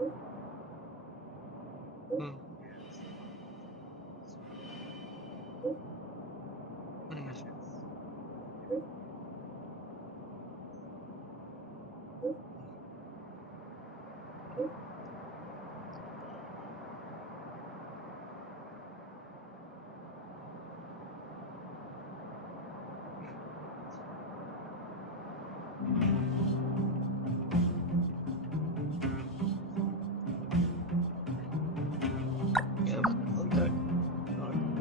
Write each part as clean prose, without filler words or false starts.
うんうん。Yeah, okay. All right.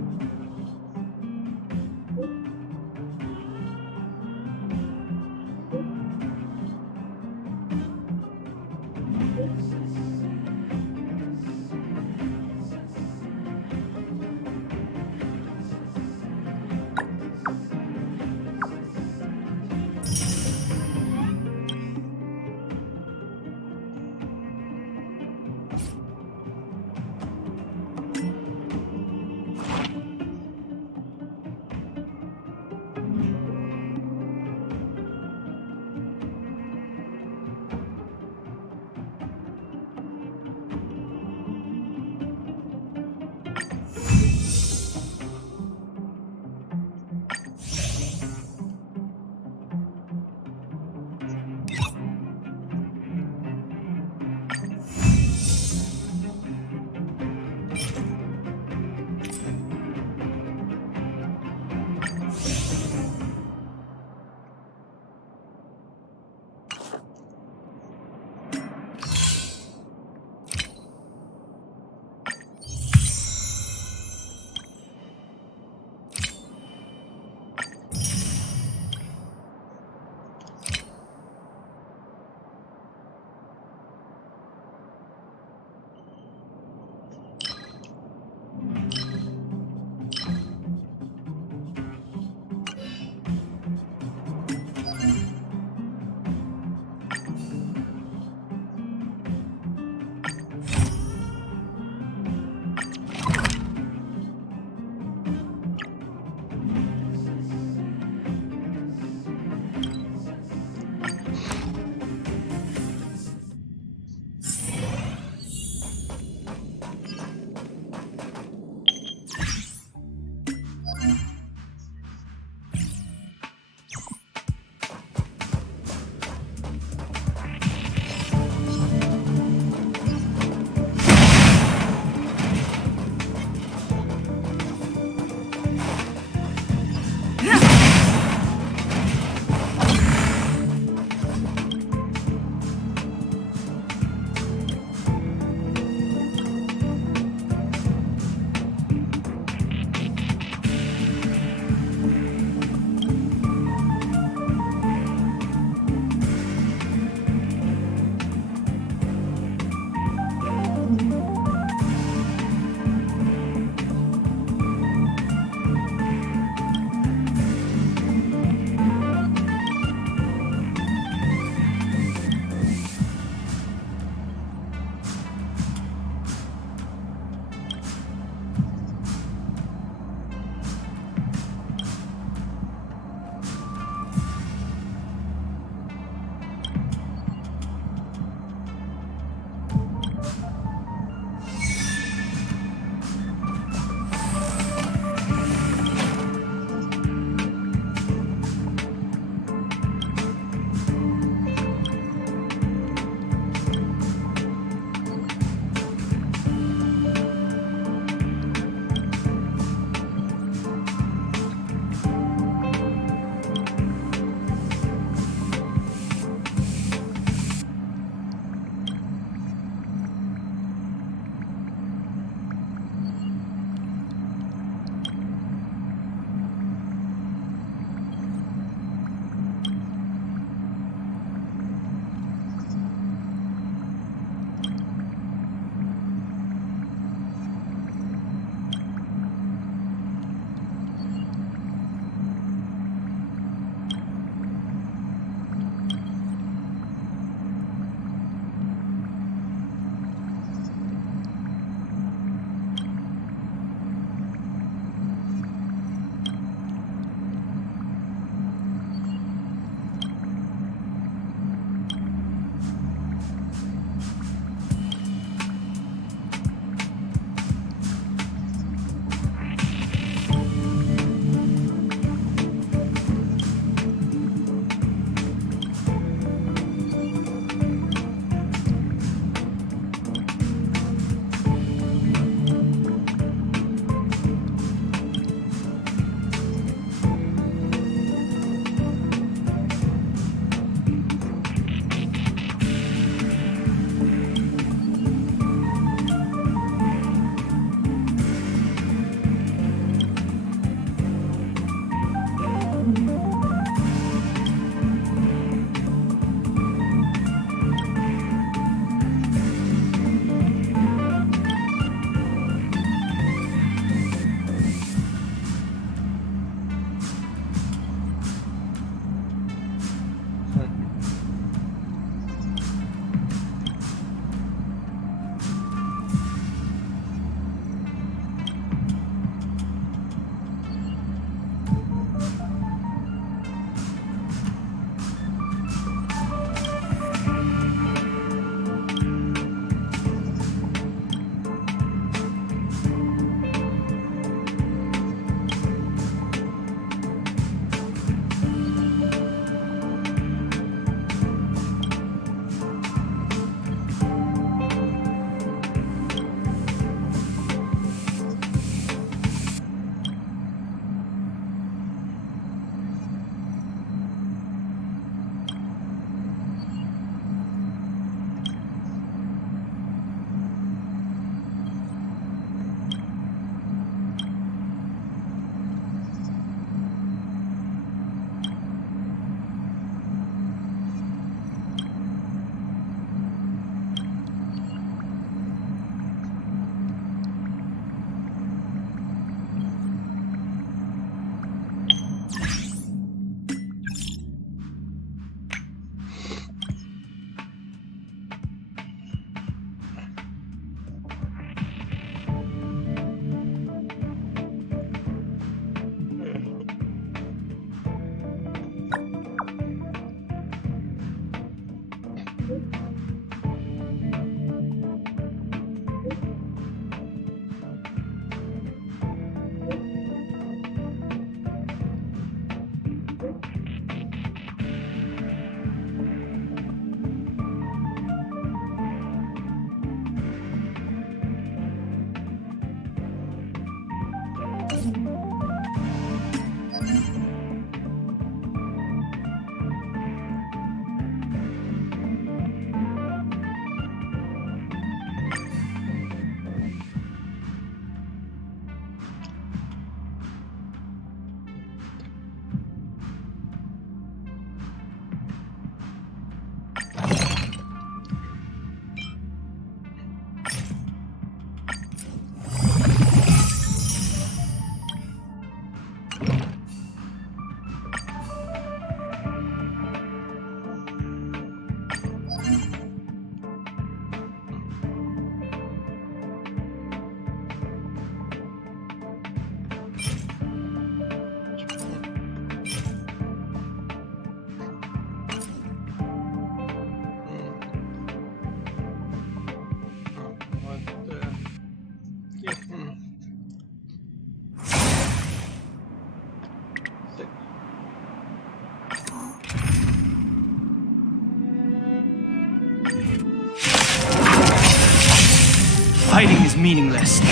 Fighting is meaningless. The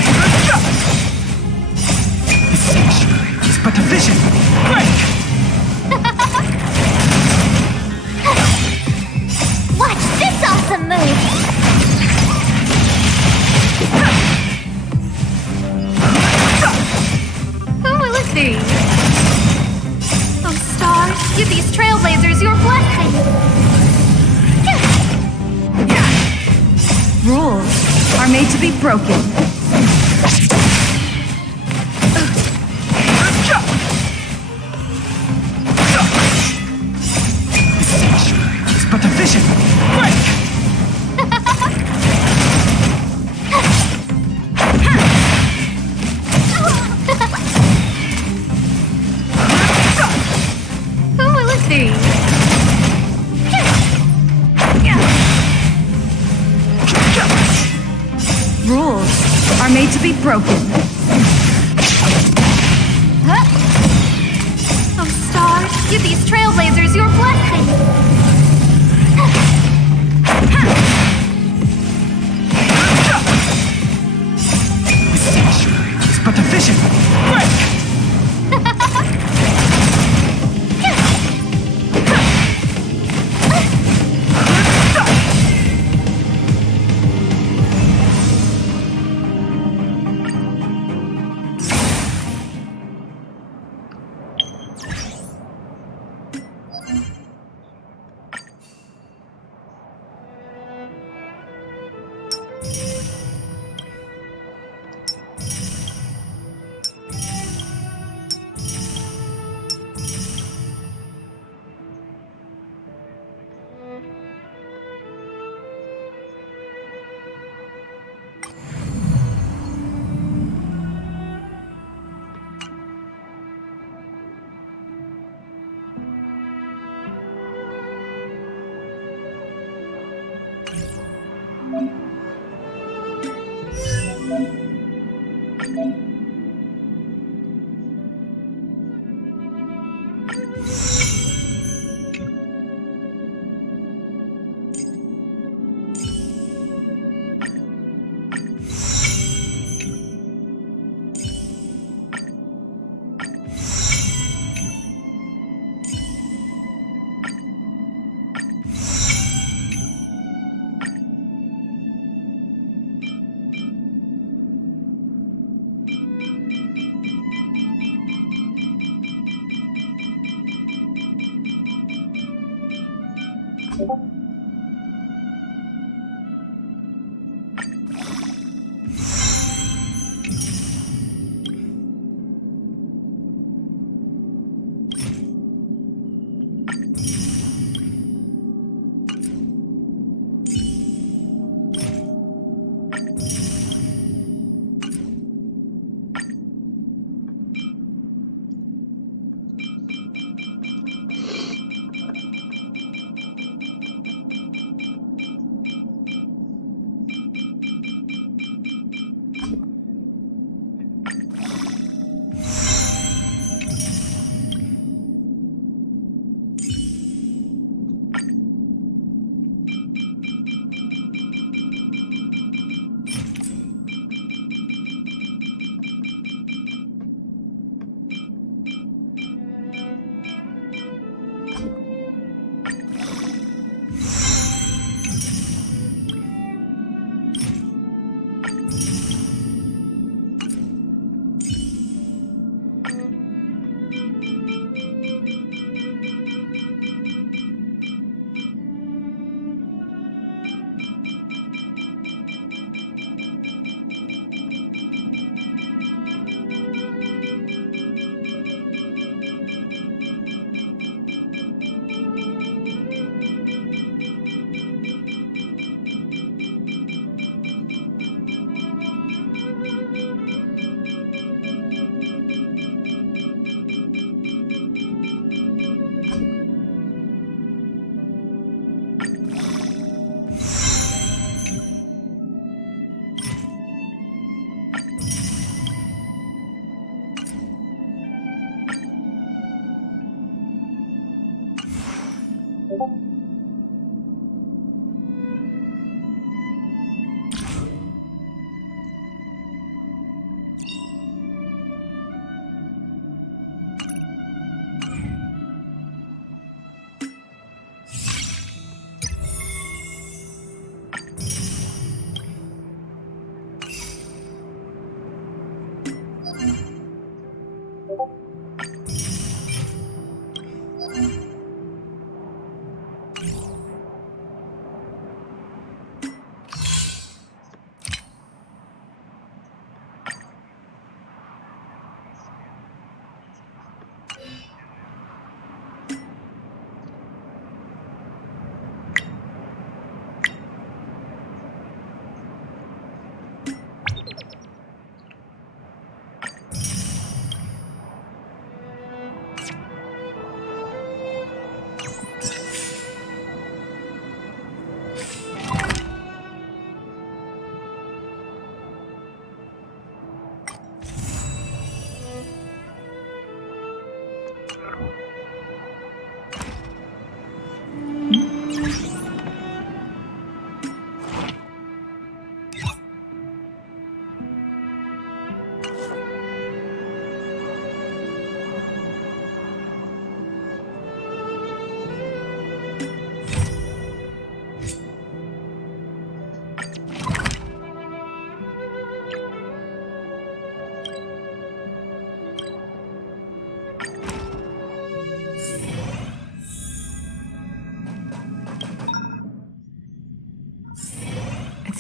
sanctuary is but a vision. Break! Watch this awesome move! Who will it be? Oh, stars, give these trailblazers your blessing! Rules are made to be broken. The sanctuary is but a vision. Break! Who will it be? Rules are made to be broken. Oh, stars, give these trailblazers your blessing! The sanctuary is but a vision. Break!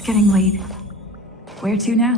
getting late. Where to now?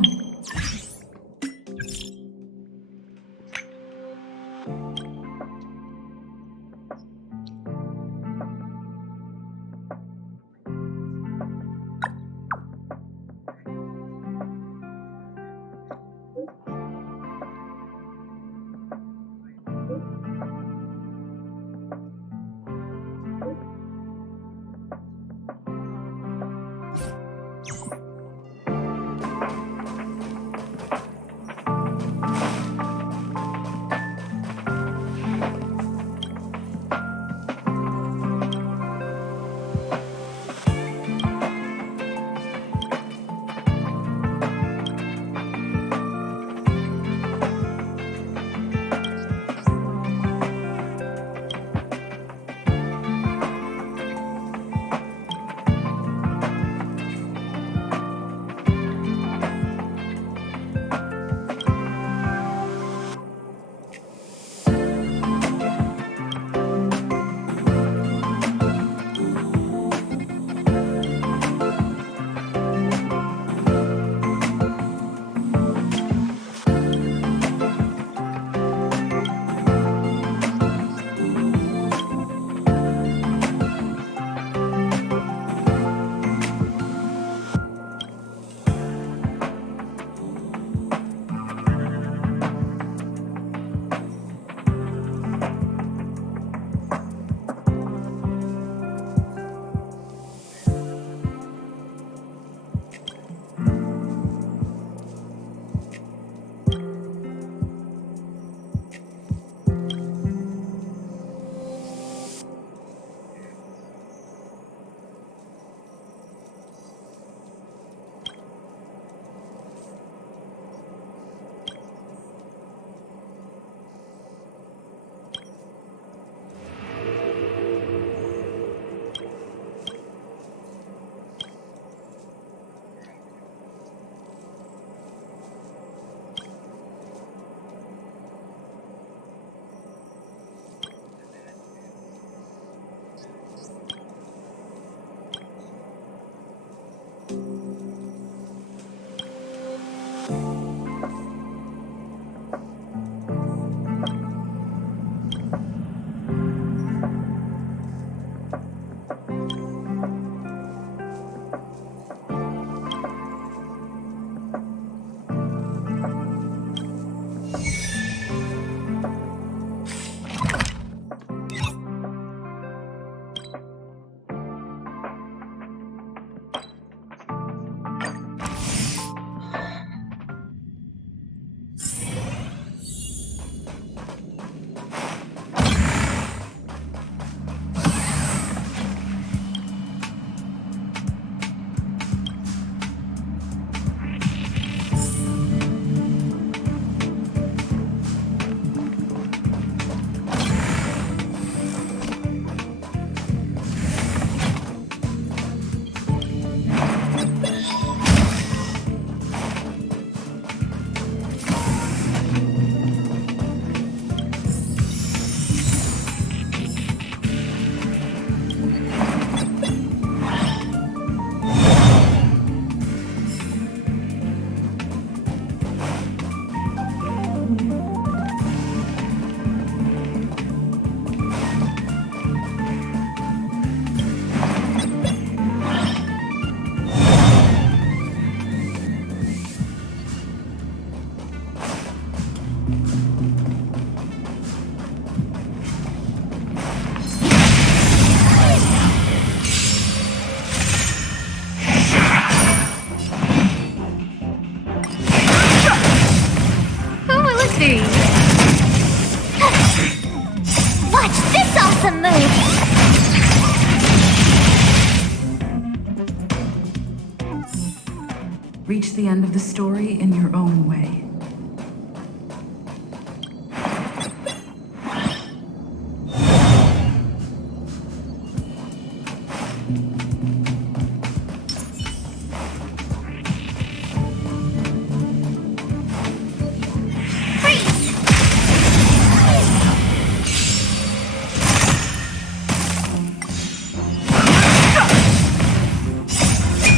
Reach the end of the story in your own way.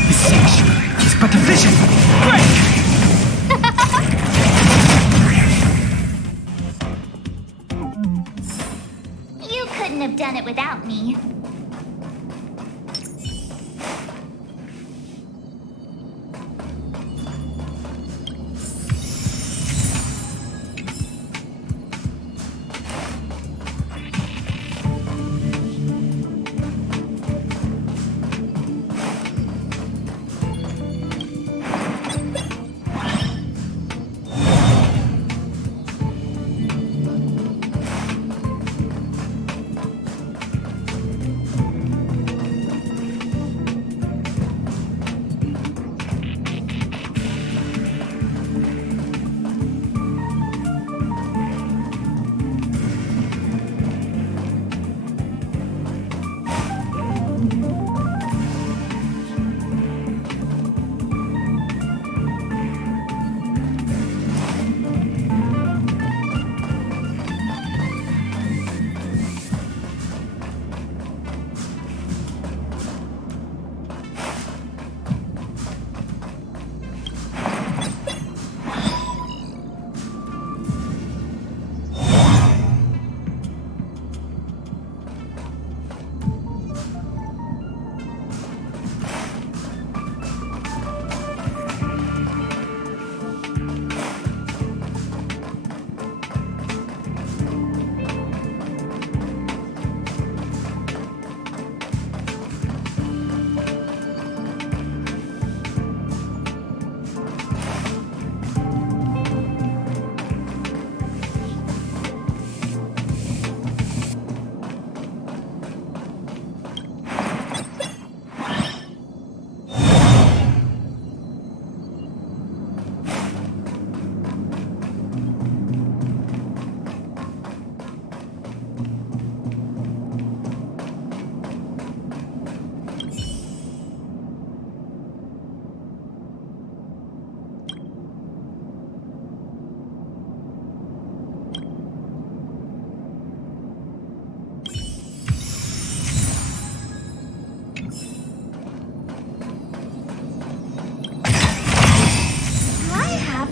The sanctuary but efficient! Break! You couldn't have done it without me.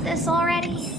This already?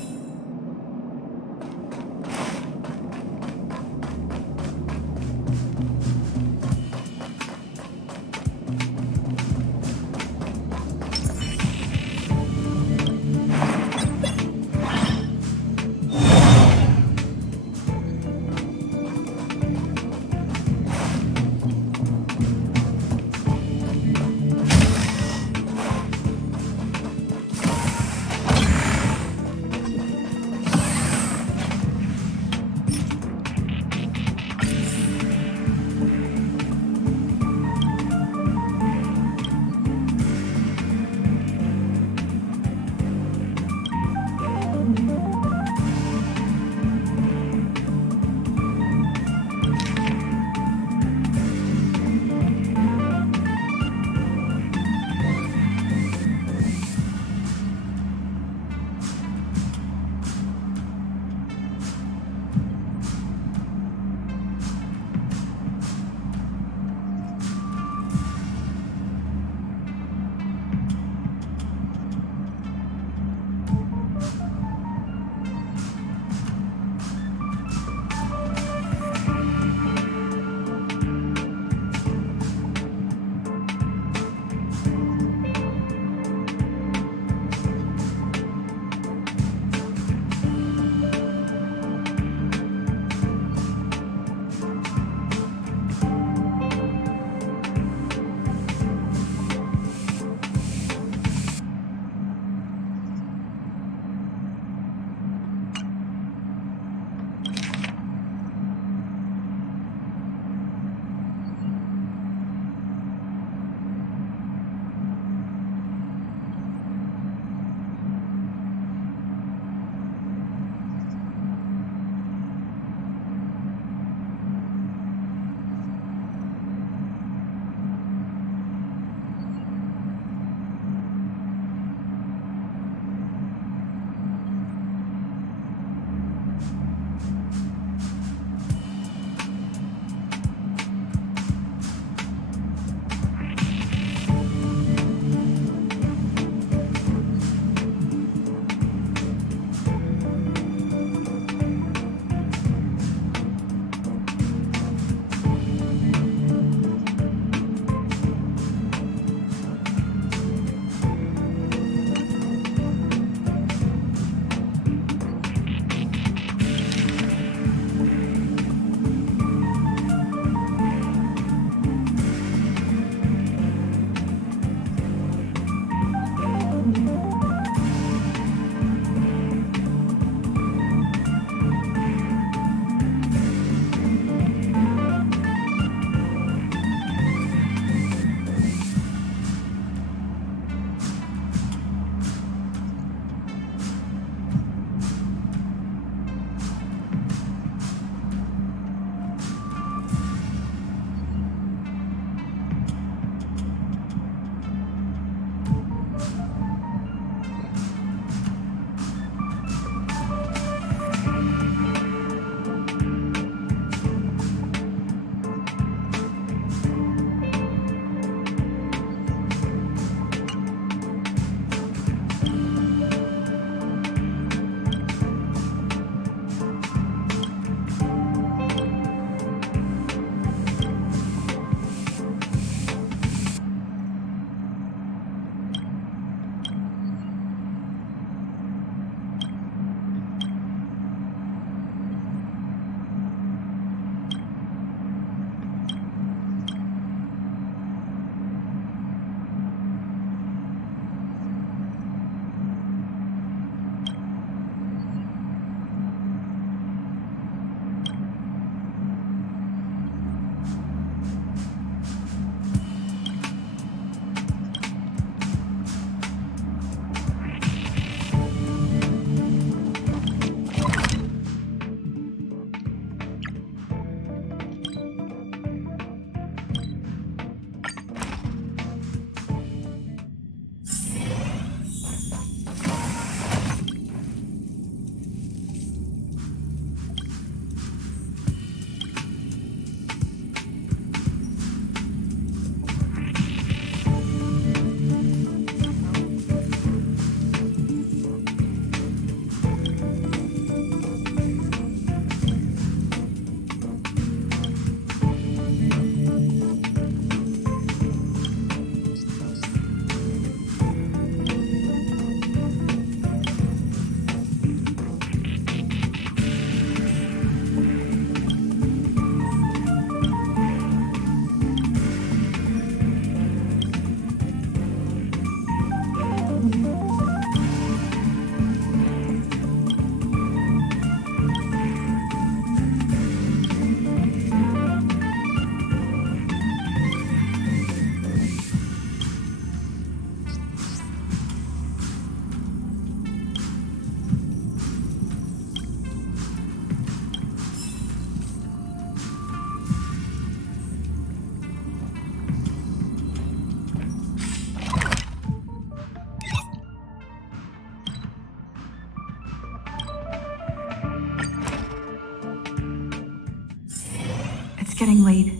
getting late.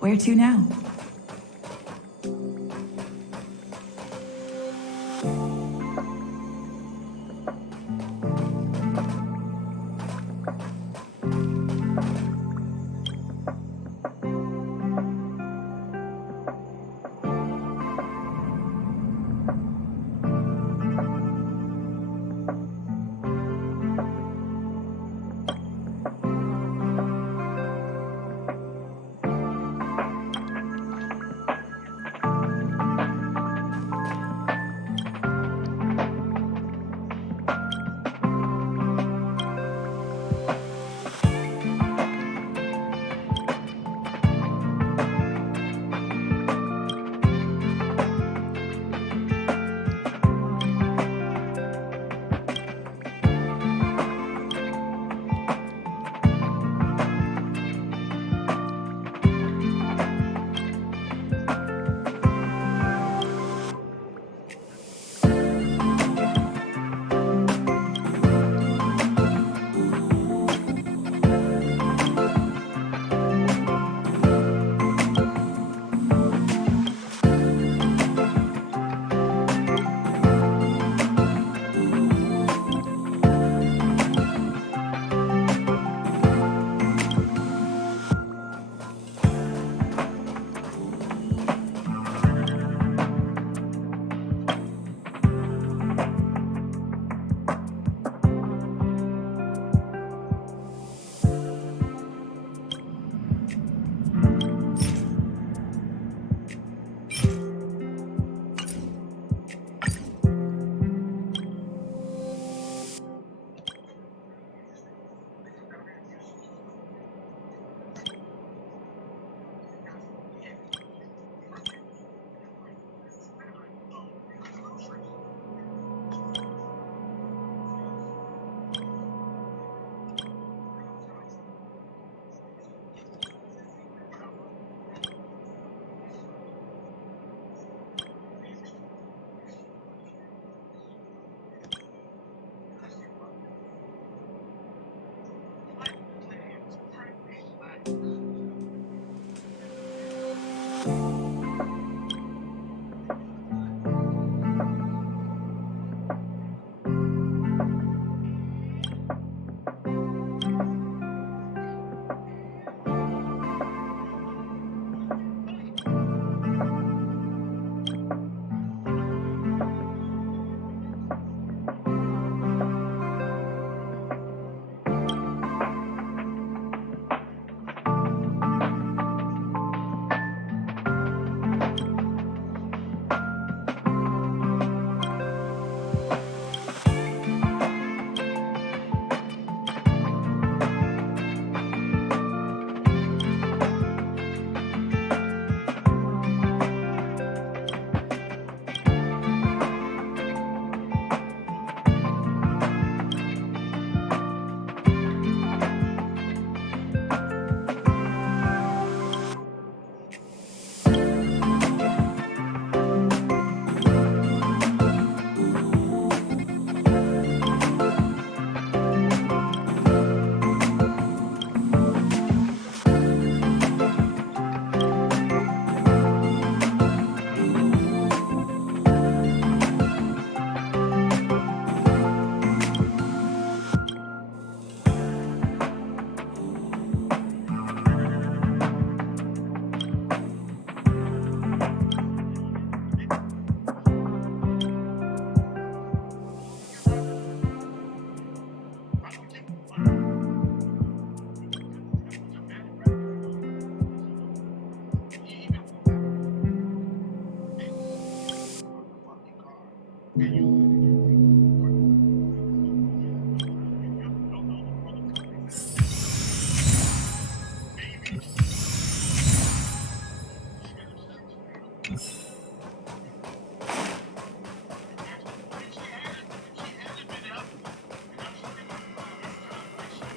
Where to now?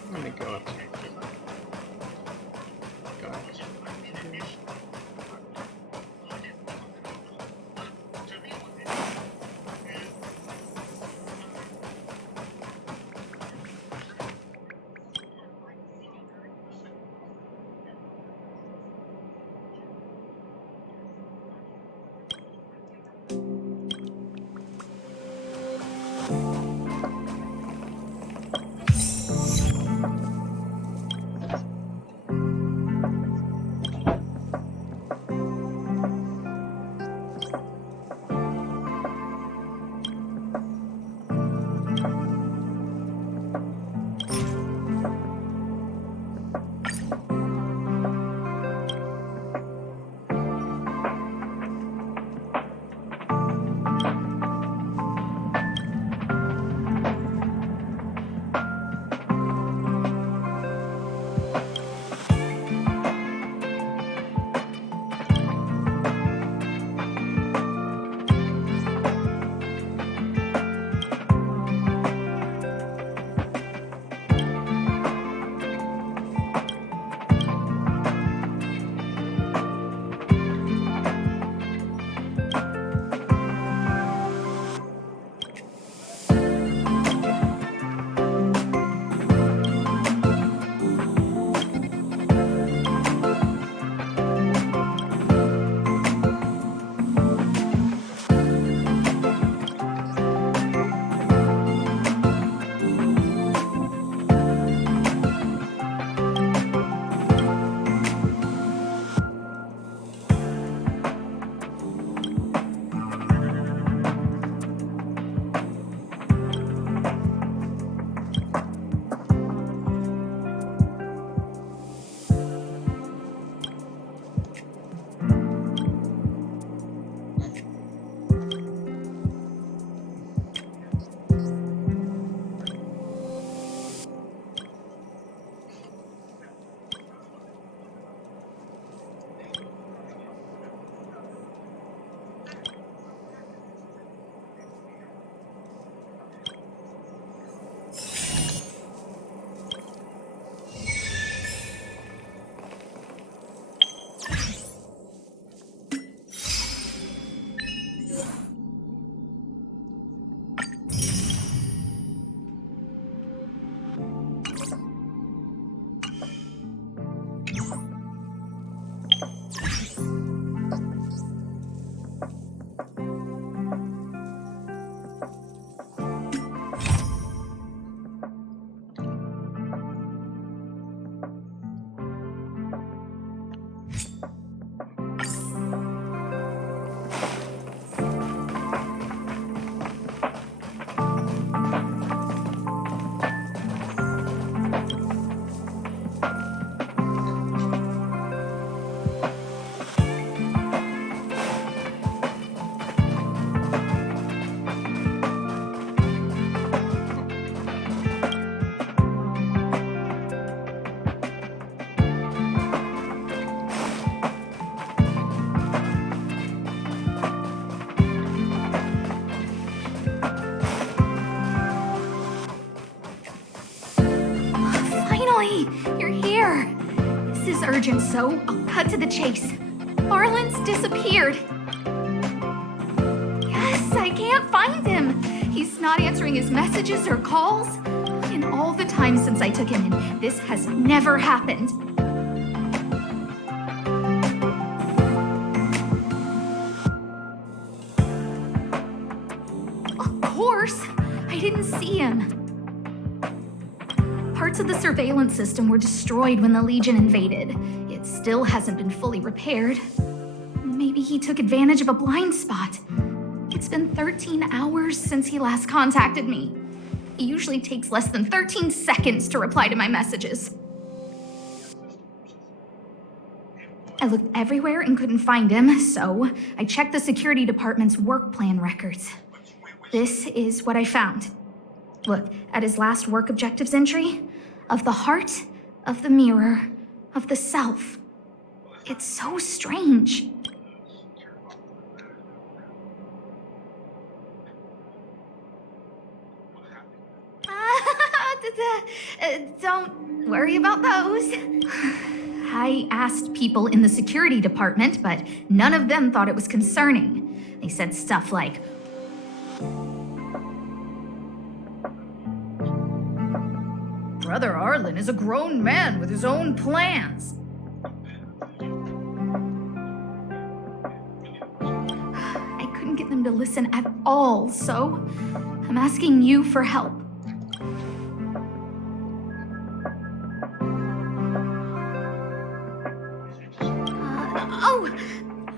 Let me go up to God. This is urgent, so I'll cut to the chase. Arlen's disappeared. Yes, I can't find him. He's not answering his messages or calls. In all the time since I took him in, this has never happened. Of course, I didn't see him. Parts of the surveillance system were destroyed when the Legion invaded. It still hasn't been fully repaired. Maybe he took advantage of a blind spot. It's been 13 hours since he last contacted me. He usually takes less than 13 seconds to reply to my messages. I looked everywhere and couldn't find him, so I checked the security department's work plan records. This is what I found. Look at his last work objectives entry. Of the heart, of the mirror, of the self. It's so strange. Don't worry about those. I asked people in the security department, but none of them thought it was concerning. They said stuff like, Brother Arlen is a grown man with his own plans. I couldn't get them to listen at all, so I'm asking you for help.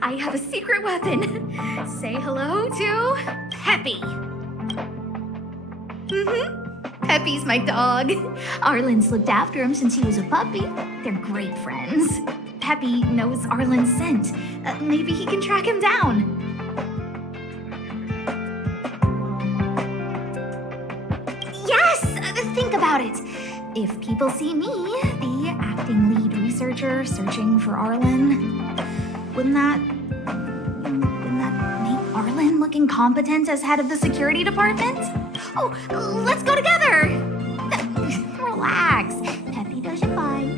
I have a secret weapon. Say hello to Peppy. Peppy's my dog. Arlen's looked after him since he was a puppy. They're great friends. Peppy knows Arlen's scent. Maybe he can track him down. Yes! Think about it. If people see me, the acting lead researcher searching for Arlen, wouldn't that make Arlen look incompetent as head of the security department? Oh, let's go together! Relax. Peppy does it fine.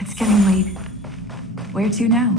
It's getting late. Where to now?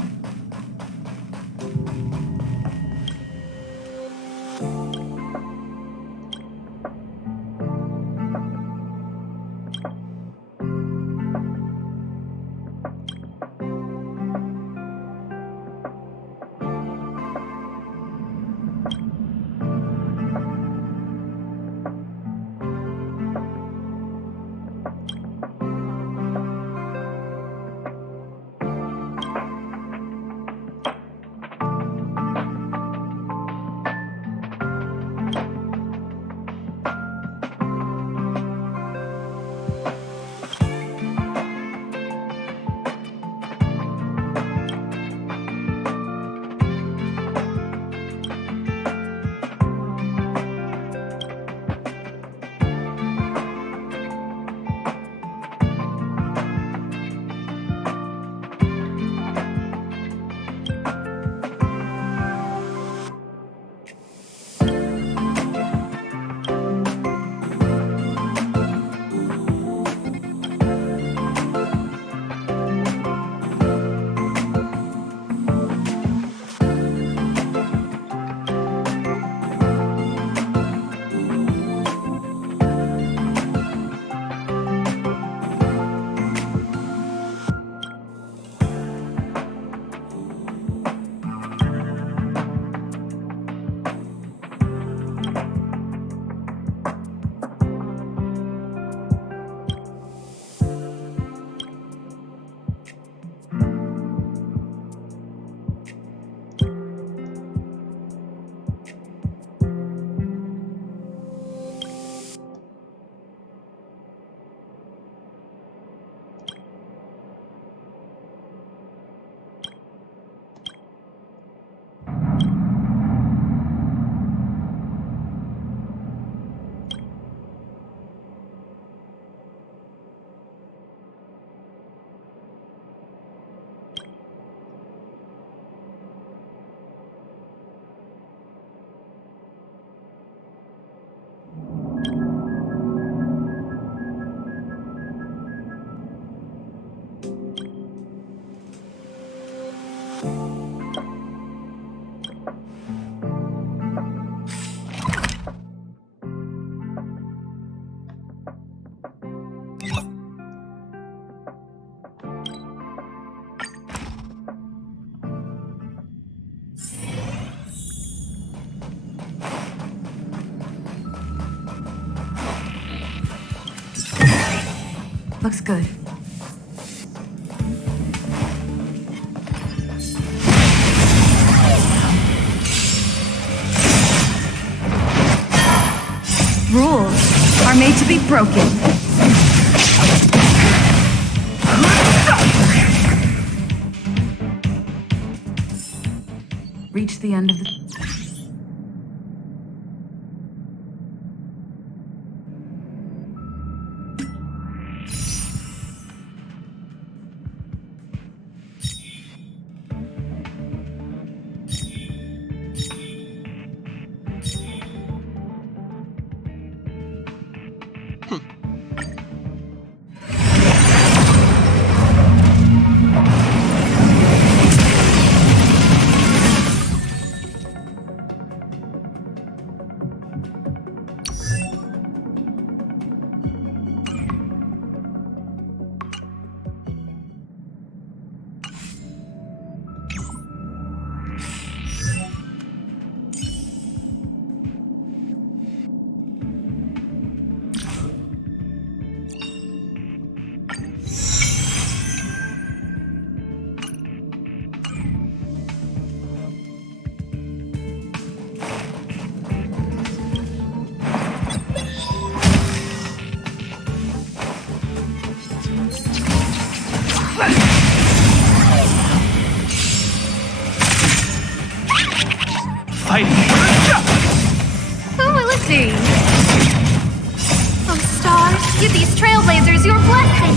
Looks good. are made to be broken. Reach the end of the... Who will it be? Oh, stars, give these trailblazers your blessing!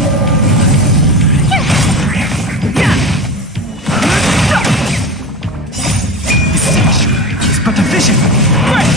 The sanctuary is but a vision. Break!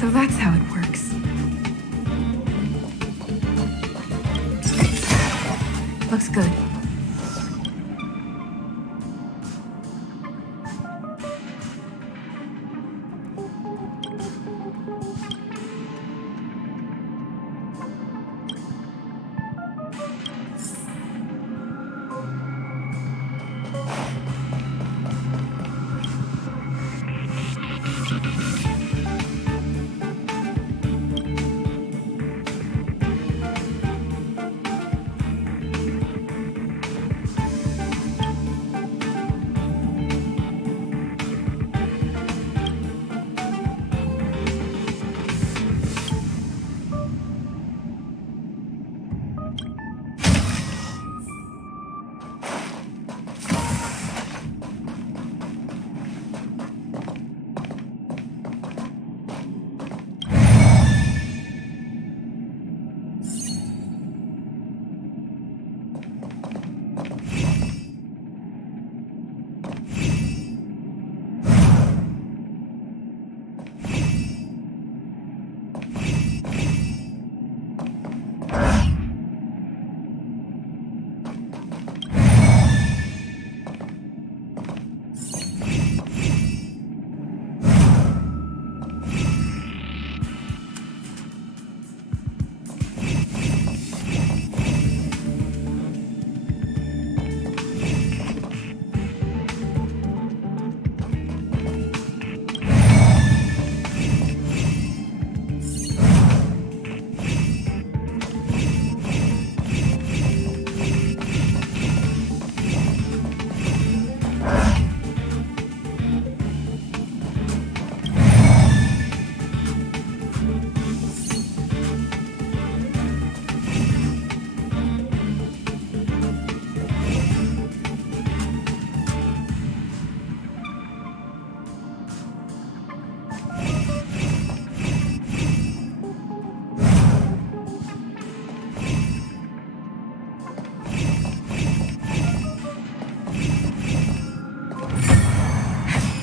So that's how it works. Looks good.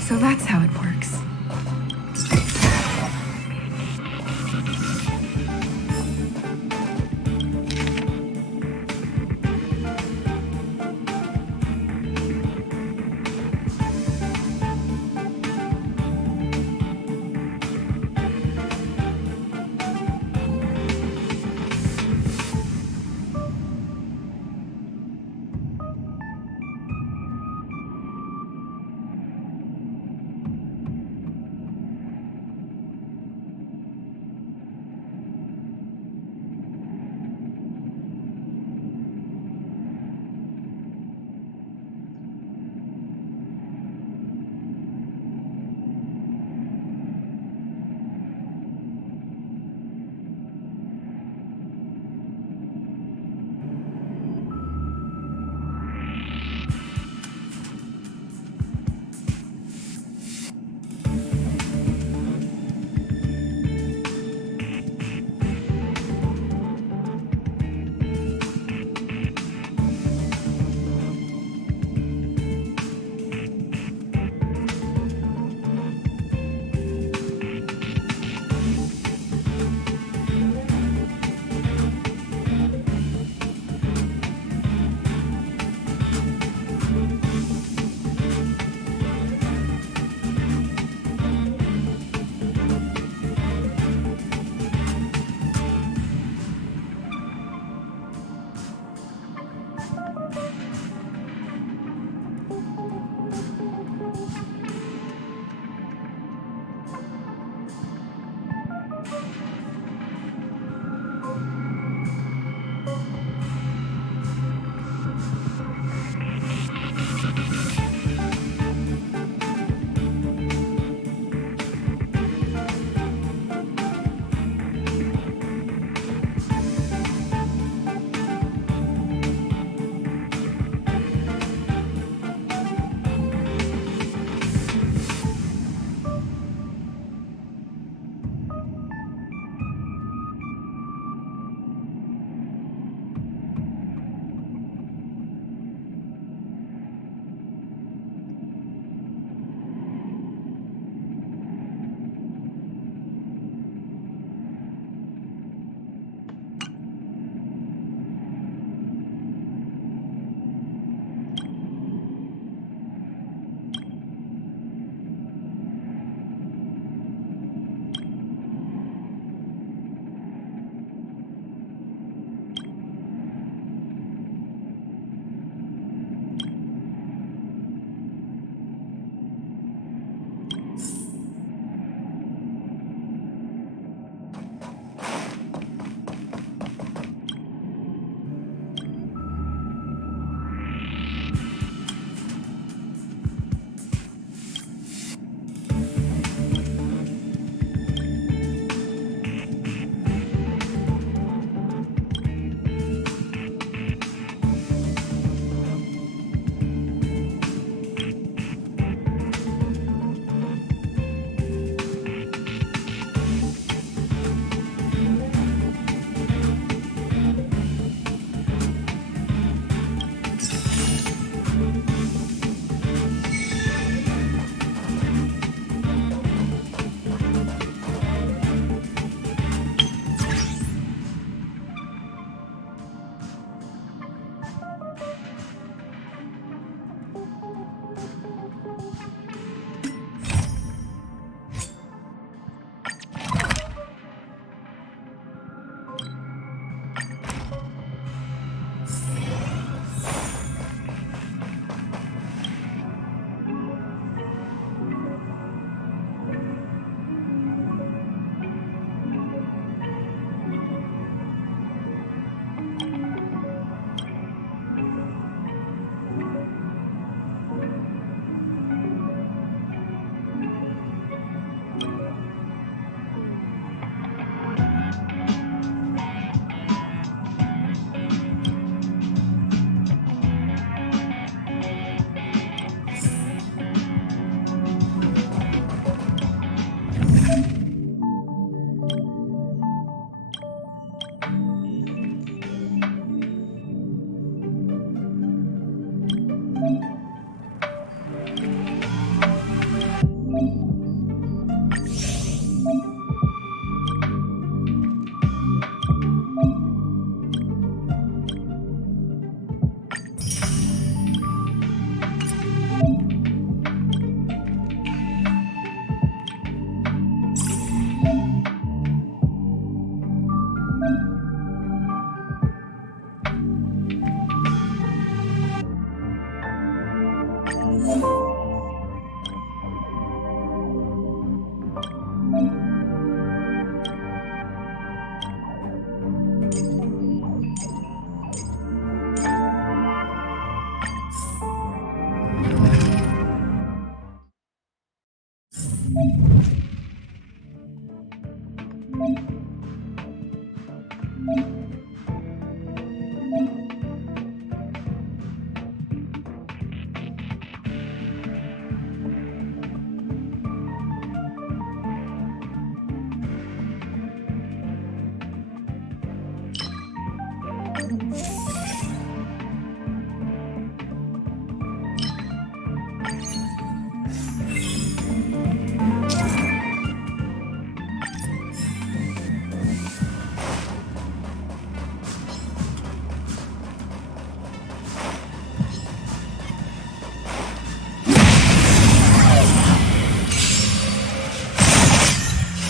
So that's how it works.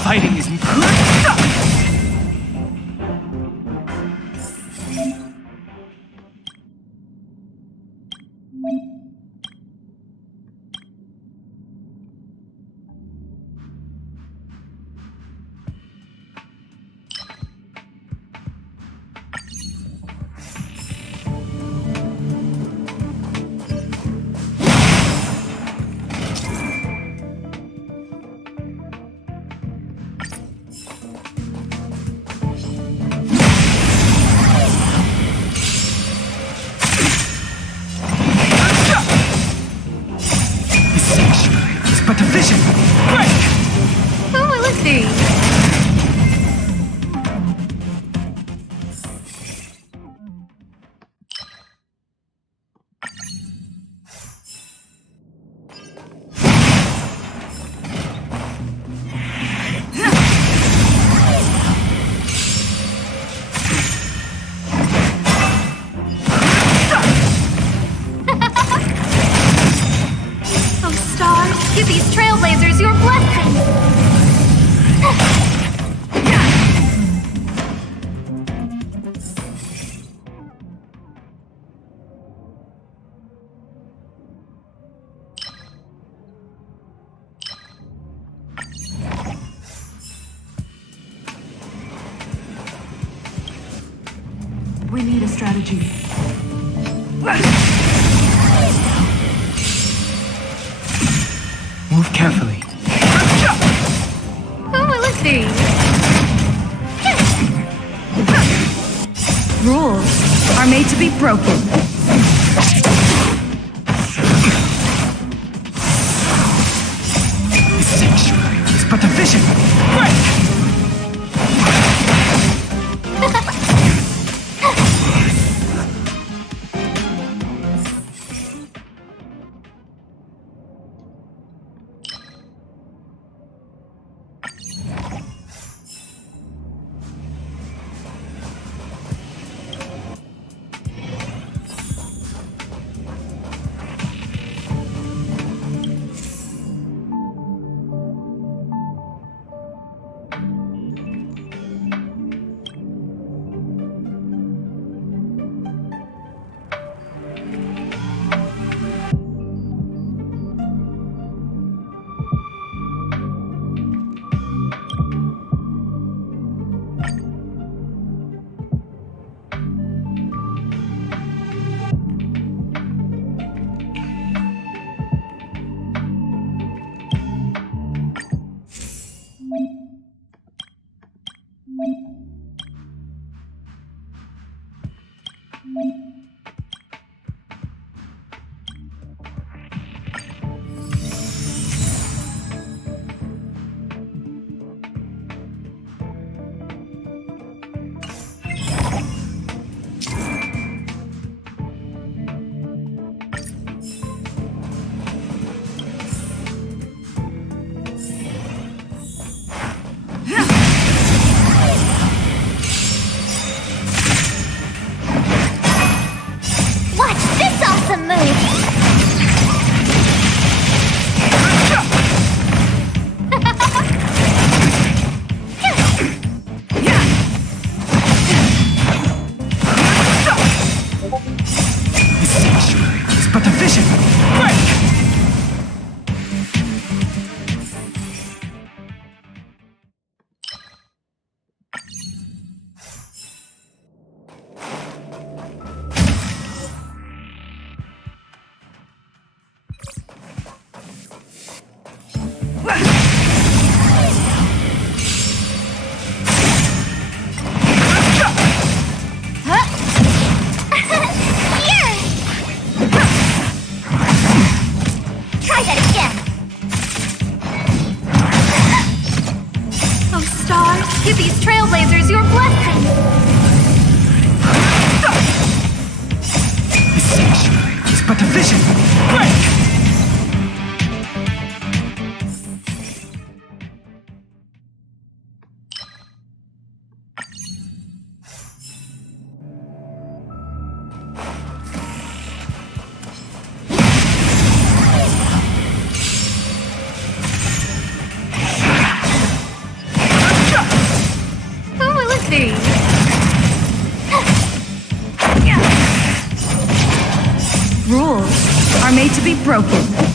Fighting isn't good. The sanctuary is but a vision. Break! Who will it be? Oh, stars, give these trailblazers your blessing! We need a strategy. Move carefully. Who will it be? Rules are made to be broken. The sanctuary is but a vision. Break! Give these trailblazers your blessing! The sanctuary is but a vision. Break! Who will it be? Rules are made to be broken.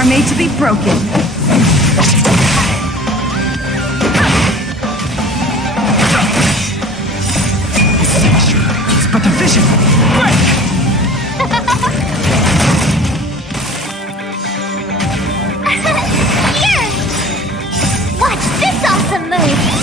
are made to be broken. It's but a vision. Break! Here! Watch this awesome move!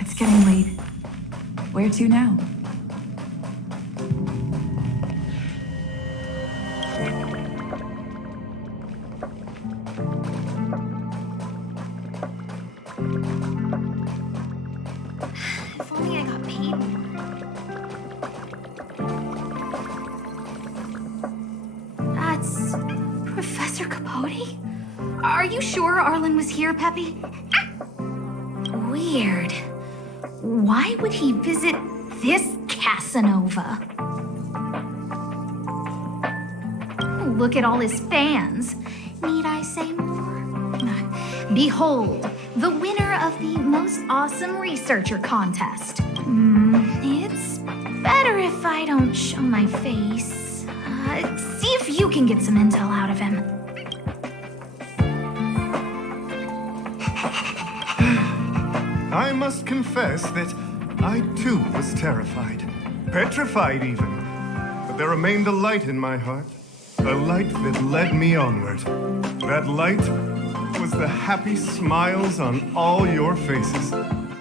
It's getting late. Where to now? If only I got paid more. That's Professor Capote? Are you sure Arlen was here, Peppy? Weird. Why would he visit this Casanova? Look at all his fans. Need I say more? Behold, the winner of the Most Awesome Researcher contest. It's better if I don't show my face. See if you can get some intel out of him. I must confess that I too was terrified, petrified even. But there remained a light in my heart, a light that led me onward. That light was the happy smiles on all your faces.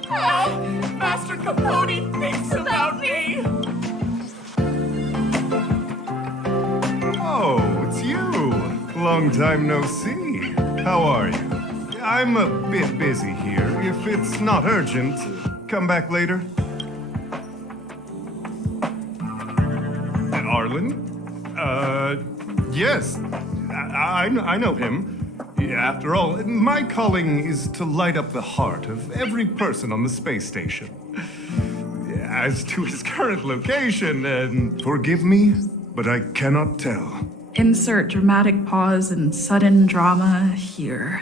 Master Capote thinks about me! Oh, it's you. Long time no see. How are you? I'm a bit busy here. If it's not urgent, come back later. Arlen? Yes. I know him. After all, my calling is to light up the heart of every person on the space station. As to his current location, forgive me, but I cannot tell. Insert dramatic pause and sudden drama here.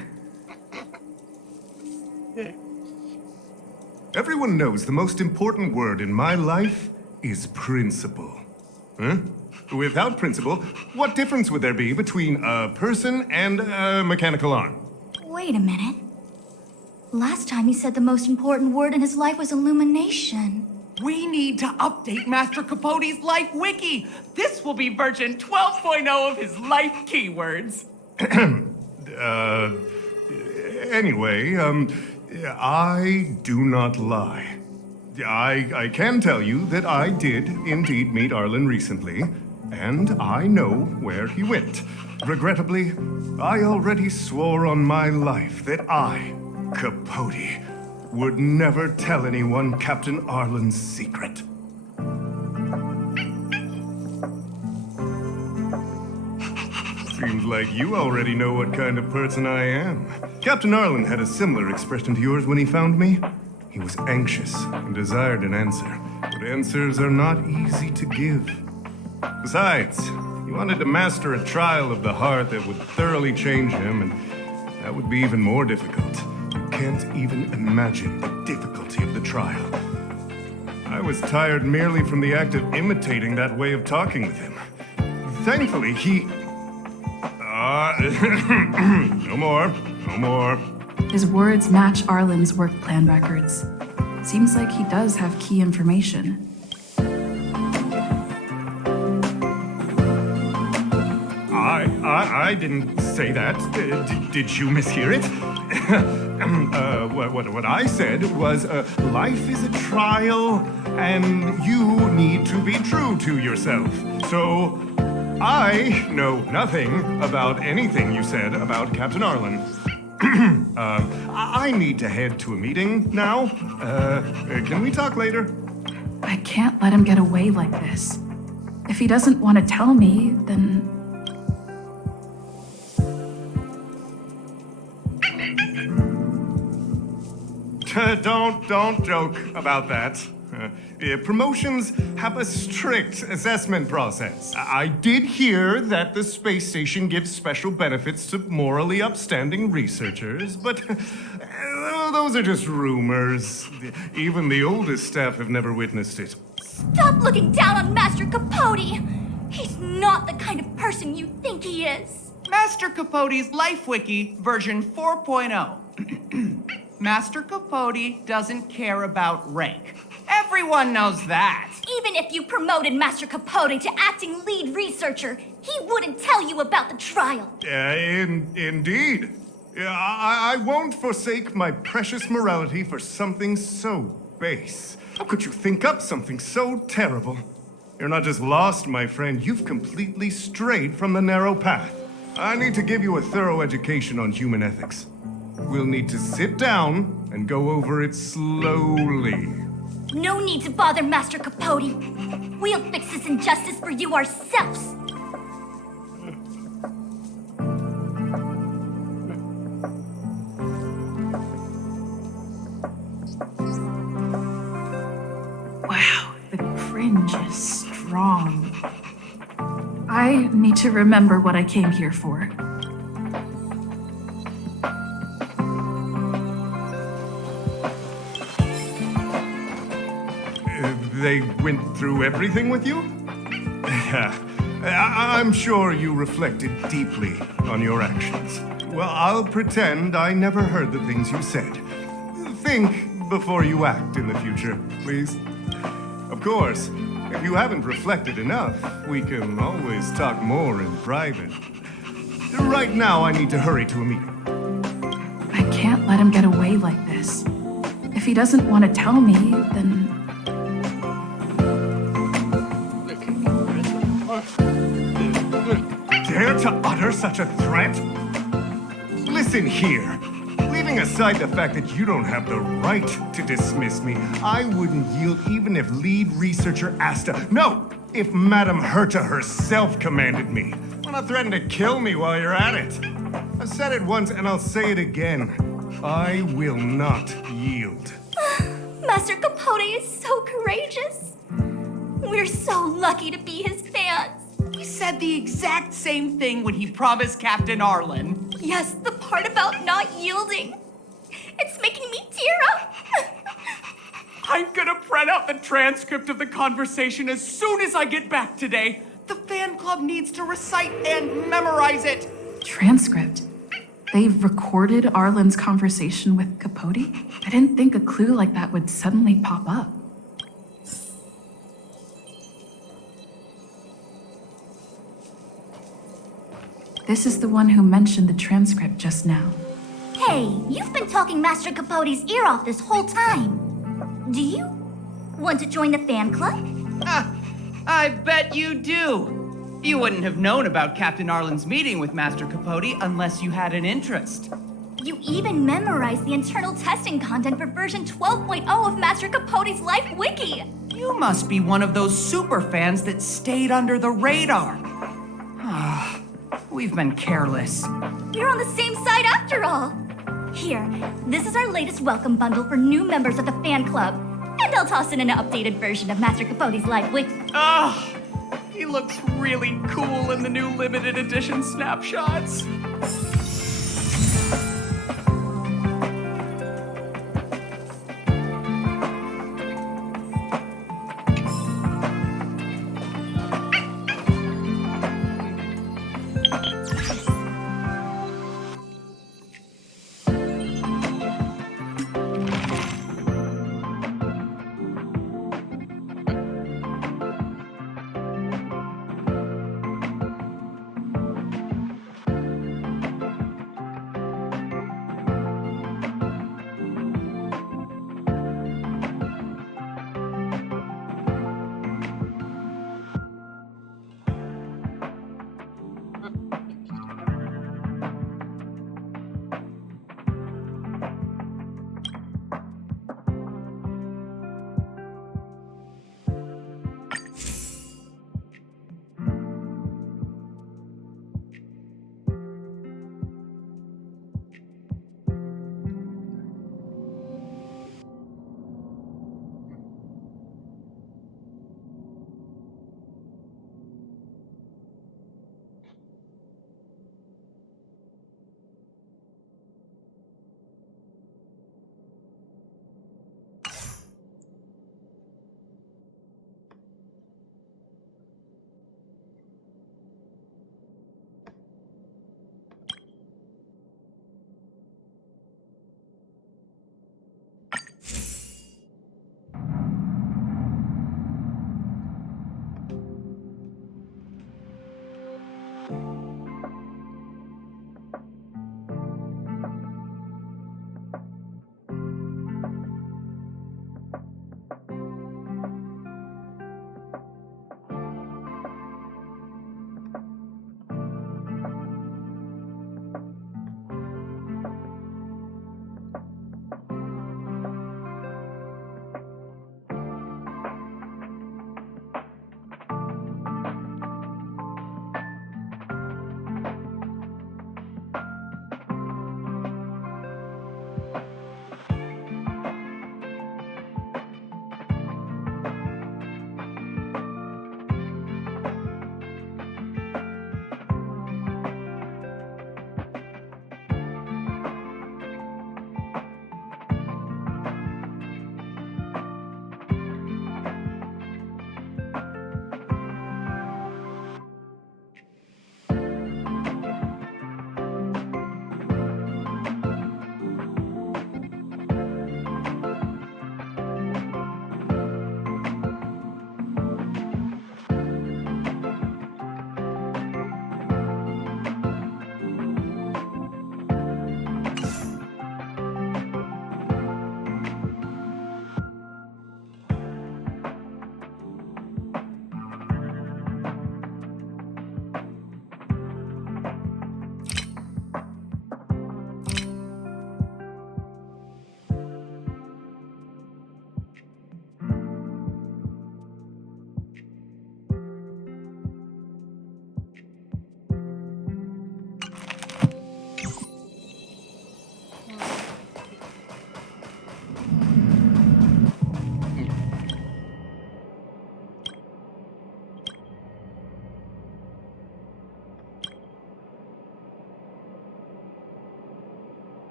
Everyone knows the most important word in my life is principle. Huh? Without principle, what difference would there be between a person and a mechanical arm? Wait a minute. Last time he said the most important word in his life was illumination. We need to update Master Capote's life wiki. This will be version 12.0 of his life keywords. Anyway, I do not lie. I can tell you that I did indeed meet Arlen recently, and I know where he went. Regrettably, I already swore on my life that I, Capote, would never tell anyone Captain Arlen's secret. Seems like you already know what kind of person I am. Captain Arlen had a similar expression to yours when he found me. He was anxious and desired an answer, but answers are not easy to give. Besides, he wanted to master a trial of the heart that would thoroughly change him, and that would be even more difficult. You can't even imagine the difficulty of the trial. I was tired merely from the act of imitating that way of talking with him. Thankfully, he... No more. His words match Arlen's work plan records. Seems like he does have key information. I didn't say that. Did you mishear it? What I said was, life is a trial, and you need to be true to yourself. So, I know nothing about anything you said about Captain Arlen. I need to head to a meeting now. Can we talk later? I can't let him get away like this. If he doesn't want to tell me, then... Don't joke about that. Promotions have a strict assessment process. I did hear that the space station gives special benefits to morally upstanding researchers, but those are just rumors. Even the oldest staff have never witnessed it. Stop looking down on Master Capote! He's not the kind of person you think he is. Master Capote's Life Wiki, version 4.0. Master Capote doesn't care about rank. Everyone knows that. Even if you promoted Master Capote to acting lead researcher, he wouldn't tell you about the trial. Indeed. I won't forsake my precious morality for something so base. How could you think up something so terrible? You're not just lost, my friend. You've completely strayed from the narrow path. I need to give you a thorough education on human ethics. We'll need to sit down and go over it slowly. No need to bother Master Capote. We'll fix this injustice for you ourselves. Wow, the cringe is strong. I need to remember what I came here for. They went through everything with you? I'm sure you reflected deeply on your actions. Well, I'll pretend I never heard the things you said. Think before you act in the future, please. Of course, if you haven't reflected enough, we can always talk more in private. Right now, I need to hurry to a meeting. I can't let him get away like this. If he doesn't want to tell me, then... Dare to utter such a threat? Listen here. Leaving aside the fact that you don't have the right to dismiss me, I wouldn't yield even if lead researcher Asta... No! If Madame Herta herself commanded me. Wanna threaten to kill me while you're at it? I've said it once and I'll say it again. I will not yield. Master Capote is so courageous. We're so lucky to be his fans. He said the exact same thing when he promised Captain Arlen. Yes, the part about not yielding. It's making me tear up. I'm gonna print out the transcript of the conversation as soon as I get back today. The fan club needs to recite and memorize it. Transcript? They recorded Arlen's conversation with Capote? I didn't think a clue like that would suddenly pop up. This is the one who mentioned the transcript just now. Hey, you've been talking Master Capote's ear off this whole time. Do you want to join the fan club? I bet you do. You wouldn't have known about Captain Arlen's meeting with Master Capote unless you had an interest. You even memorized the internal testing content for version 12.0 of Master Capote's Life Wiki. You must be one of those super fans that stayed under the radar. We've been careless. We're on the same side after all. Here, this is our latest welcome bundle for new members of the fan club. And I'll toss in an updated version of Master Capote's Life Wiki. He looks really cool in the new limited edition snapshots.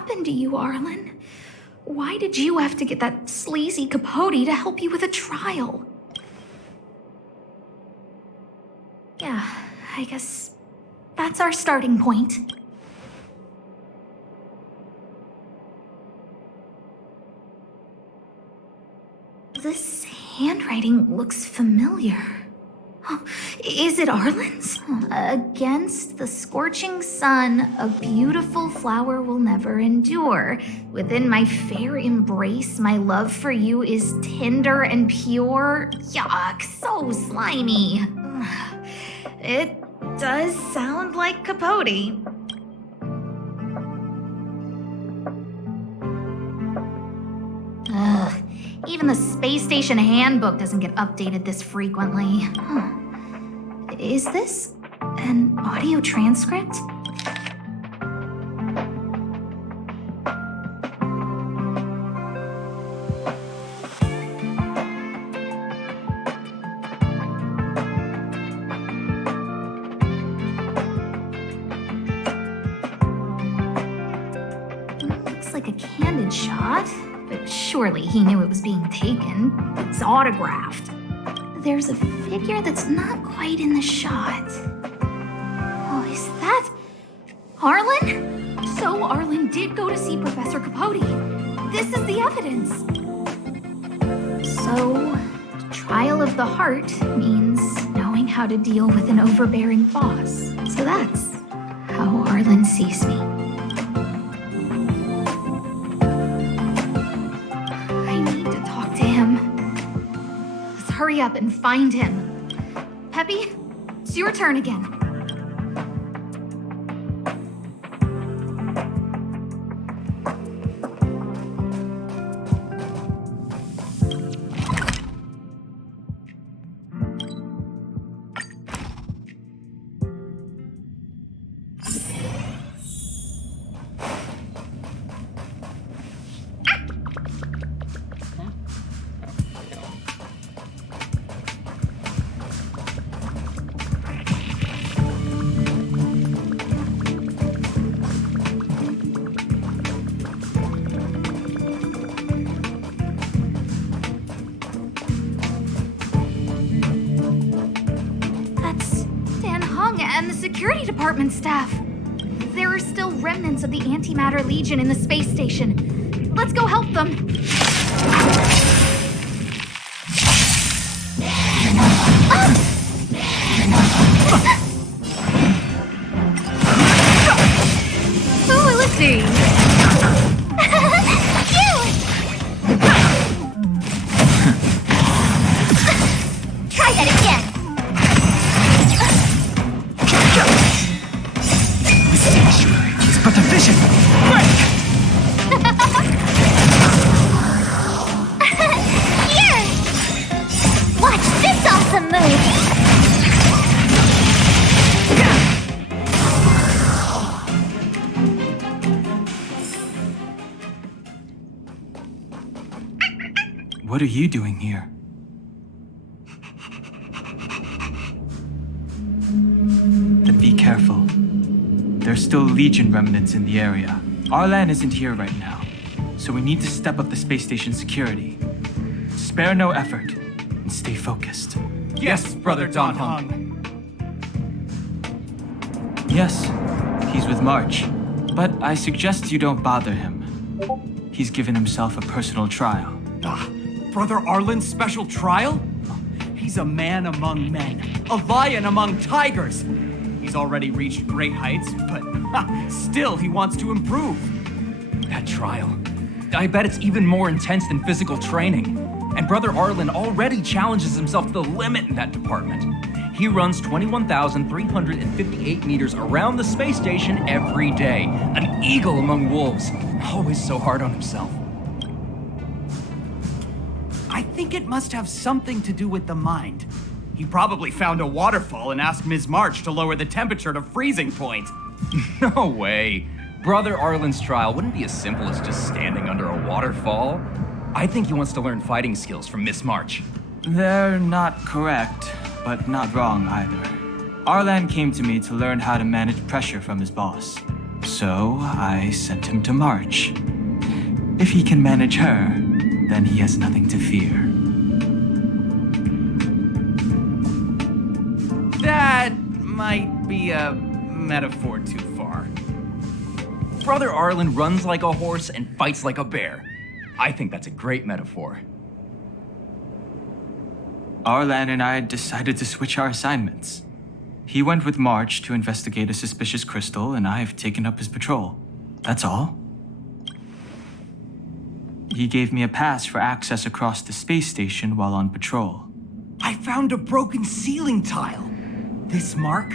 happened to you, Arlen? Why did you have to get that sleazy Capote to help you with a trial? Yeah, I guess that's our starting point. This handwriting looks familiar. Oh, is it Arlen's? Against the scorching sun, a beautiful flower will never endure. Within my fair embrace, my love for you is tender and pure. Yuck, so slimy. It does sound like Capote. Ugh. Even the space station handbook doesn't get updated this frequently. Is this an audio transcript? Looks like a candid shot. But surely he knew it was being taken. It's autographed. There's a figure that's not quite in the shot. Oh, is that Arlen? So Arlen did go to see Professor Capote. This is the evidence. So, trial of the heart means knowing how to deal with an overbearing boss. So that's how Arlen sees me. Hurry up and find him. Peppy, it's your turn again. And the security department staff. There are still remnants of the Antimatter Legion in the space station. Let's go help them. Who will it be? Try that again. But the vision! Here! Watch this awesome move! What are you doing here? Then be careful. There's still Legion remnants in the area. Arlen isn't here right now, so we need to step up the space station security. Spare no effort, and stay focused. Yes, Brother Don Hung. Yes, he's with March, but I suggest you don't bother him. He's given himself a personal trial. Brother Arlen's special trial? He's a man among men, a lion among tigers. He's already reached great heights, but still he wants to improve. That trial. I bet it's even more intense than physical training. And Brother Arlen already challenges himself to the limit in that department. He runs 21,358 meters around the space station every day. An eagle among wolves. Always so hard on himself. I think it must have something to do with the mind. He probably found a waterfall and asked Ms. March to lower the temperature to freezing point. No way. Brother Arlen's trial wouldn't be as simple as just standing under a waterfall. I think he wants to learn fighting skills from Miss March. They're not correct, but not wrong either. Arlen came to me to learn how to manage pressure from his boss. So I sent him to March. If he can manage her, then he has nothing to fear. That might be a metaphor too far. Brother Arlen runs like a horse and fights like a bear. I think that's a great metaphor. Arlan and I decided to switch our assignments. He went with March to investigate a suspicious crystal, and I've taken up his patrol. That's all. He gave me a pass for access across the space station while on patrol. I found a broken ceiling tile. This mark?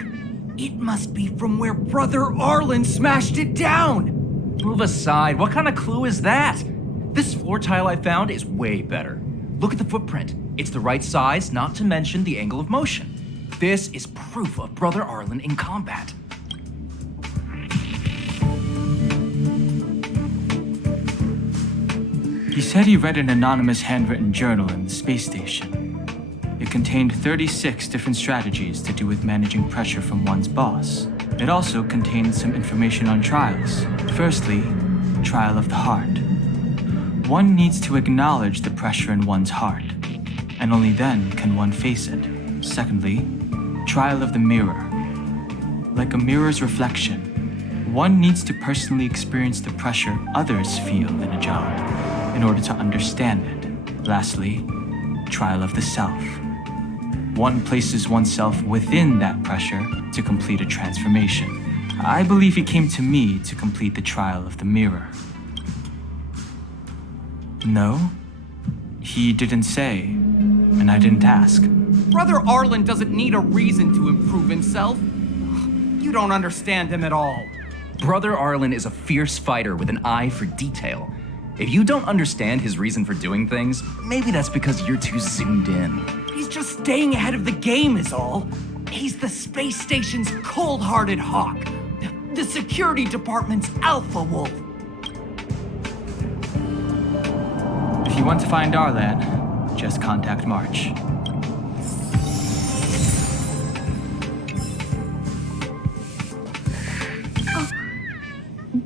It must be from where Brother Arlen smashed it down. Move aside, what kind of clue is that? This floor tile I found is way better. Look at the footprint. It's the right size, not to mention the angle of motion. This is proof of Brother Arlen in combat. He said he read an anonymous handwritten journal in the space station. It contained 36 different strategies to do with managing pressure from one's boss. It also contained some information on trials. Firstly, trial of the heart. One needs to acknowledge the pressure in one's heart, and only then can one face it. Secondly, trial of the mirror. Like a mirror's reflection, one needs to personally experience the pressure others feel in a job in order to understand it. Lastly, trial of the self. One places oneself within that pressure to complete a transformation. I believe he came to me to complete the trial of the mirror. No, he didn't say, and I didn't ask. Brother Arlen doesn't need a reason to improve himself. You don't understand him at all. Brother Arlen is a fierce fighter with an eye for detail. If you don't understand his reason for doing things, maybe that's because you're too zoomed in. He's just staying ahead of the game is all. He's the space station's cold-hearted hawk. The security department's alpha wolf. If you want to find Arlan, just contact March.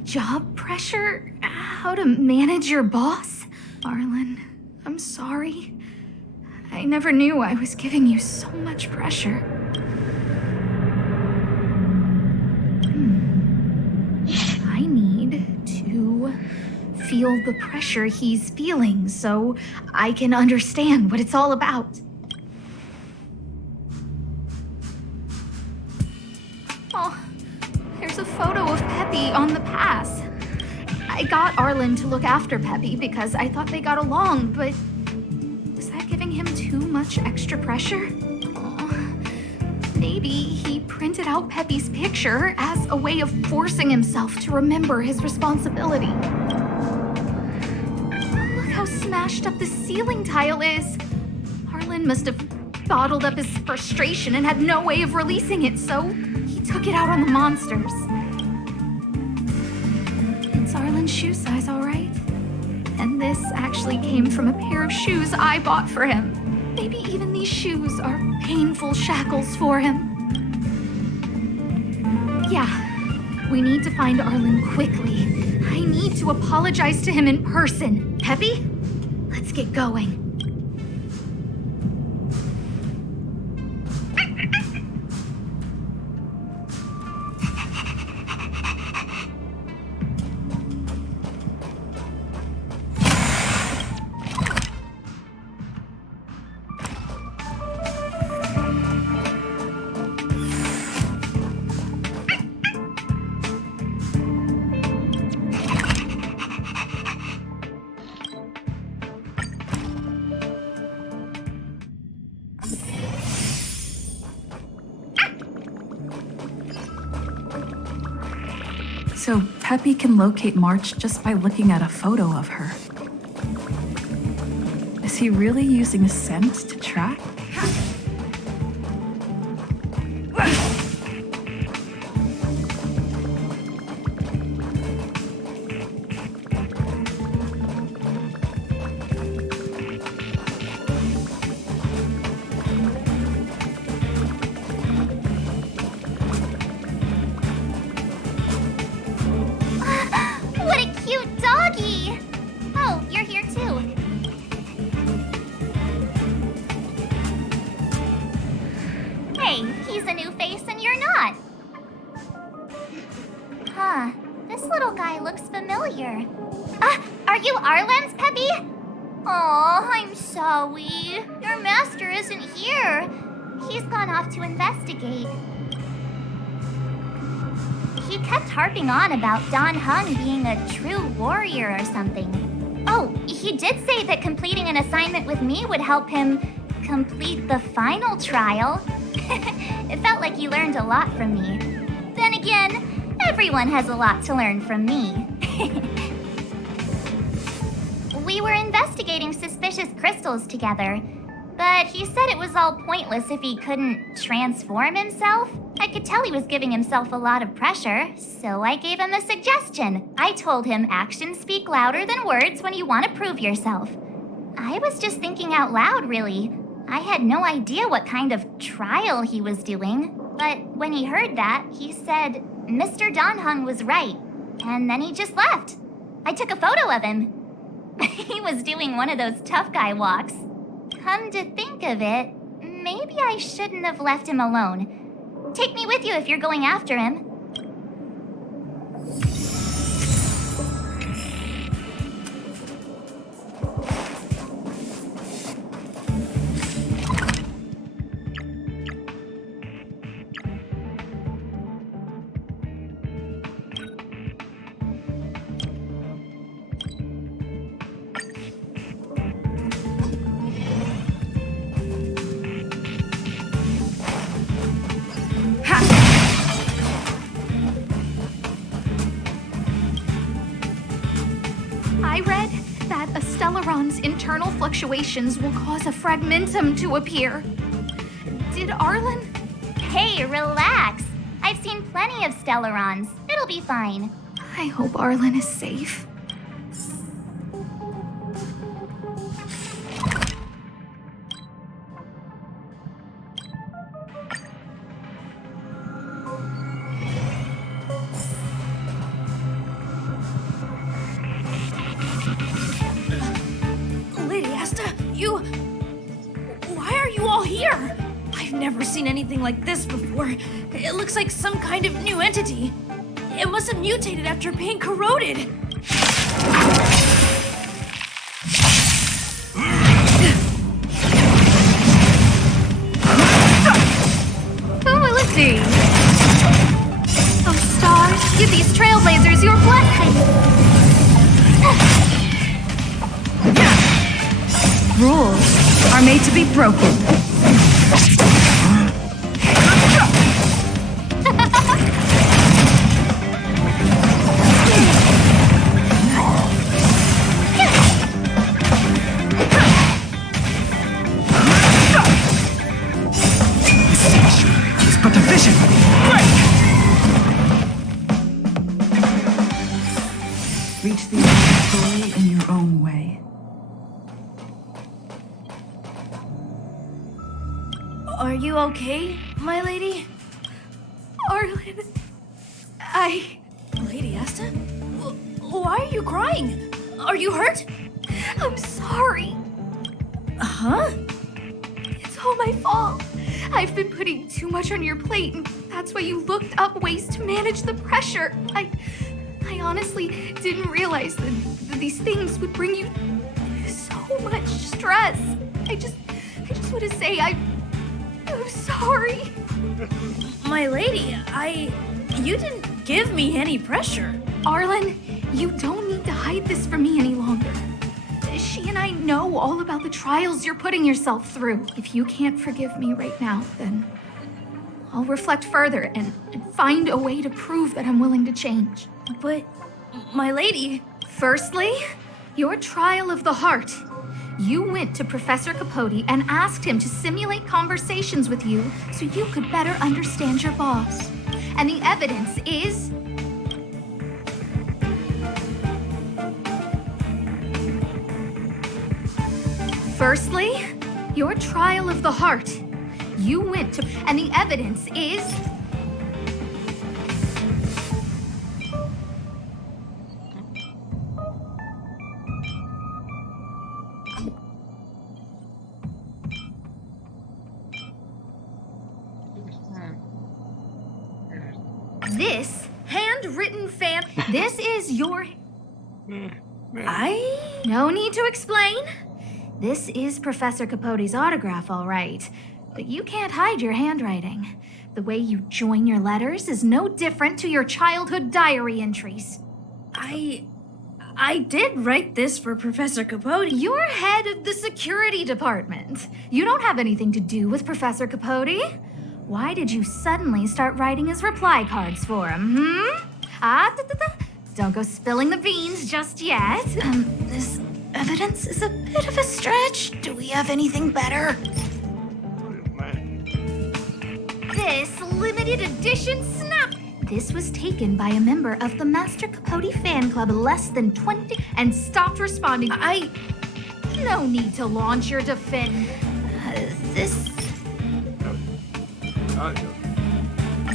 Job pressure? How to manage your boss? Arlen, I'm sorry. I never knew I was giving you so much pressure. I need to feel the pressure he's feeling so I can understand what it's all about. Oh, there's a photo of Peppy on the pass. I got Arlen to look after Peppy because I thought they got along, but was that giving him too much extra pressure? Oh, maybe he printed out Peppy's picture as a way of forcing himself to remember his responsibility. Look how smashed up the ceiling tile is. Arlen must have bottled up his frustration and had no way of releasing it, so he took it out on the monsters. It's Arlen's shoe size, all right? And this actually came from a pair of shoes I bought for him. Maybe even these shoes are painful shackles for him. Yeah, we need to find Arlen quickly. I need to apologize to him in person. Peppy, let's get going. So Peppy can locate March just by looking at a photo of her. Is he really using scent to track? you Arlen's Peppy? Oh, I'm sorry. Your master isn't here. He's gone off to investigate. He kept harping on about Don Hung being a true warrior or something. Oh, he did say that completing an assignment with me would help him complete the final trial. It felt like he learned a lot from me. Then again, everyone has a lot to learn from me. We were investigating suspicious crystals together, but he said it was all pointless if he couldn't transform himself. I could tell he was giving himself a lot of pressure, so I gave him a suggestion. I told him actions speak louder than words when you want to prove yourself. I was just thinking out loud, really. I had no idea what kind of trial he was doing, but when he heard that, he said Mr. Don Hung was right, and then he just left. I took a photo of him. He was doing one of those tough guy walks. Come to think of it, maybe I shouldn't have left him alone. Take me with you if you're going after him. I read that a Stellaron's internal fluctuations will cause a fragmentum to appear. Did Arlen? Hey, relax. I've seen plenty of Stellarons. It'll be fine. I hope Arlen is safe. Lady Asta, why are you all here? I've never seen anything like this before. It looks like some kind of new entity. It must have mutated after being corroded. Who will it be? Oh, stars, give these trailblazers your blessing. Rules are made to be broken. It's but a vision. Reach the end of the story in your own way. Are you okay, my lady? Arlen, Lady Asta? Why are you crying? Are you hurt? I'm sorry. Huh? It's all my fault. I've been putting too much on your plate, and that's why you looked up ways to manage the pressure. I honestly didn't realize that these things would bring you so much stress. I just want to say I'm sorry. My lady, you didn't give me any pressure. Arlen, you don't need to hide this from me any longer. She and I know all about the trials you're putting yourself through. If you can't forgive me right now, then I'll reflect further and find a way to prove that I'm willing to change. But, my lady... Firstly, your trial of the heart. You went to Professor Capote and asked him to simulate conversations with you so you could better understand your boss. And the evidence is... Firstly, your trial of the heart. You went to... And the evidence is... This handwritten fan... This is your... No need to explain. This is Professor Capote's autograph, all right. But you can't hide your handwriting. The way you join your letters is no different to your childhood diary entries. I did write this for Professor Capote. You're head of the security department. You don't have anything to do with Professor Capote. Why did you suddenly start writing his reply cards for him, Don't go spilling the beans just yet. This evidence is a bit of a stretch. Do we have anything better? This limited edition snap. This was taken by a member of the Master Capote fan club less than 20 and stopped responding. No need to launch your defense.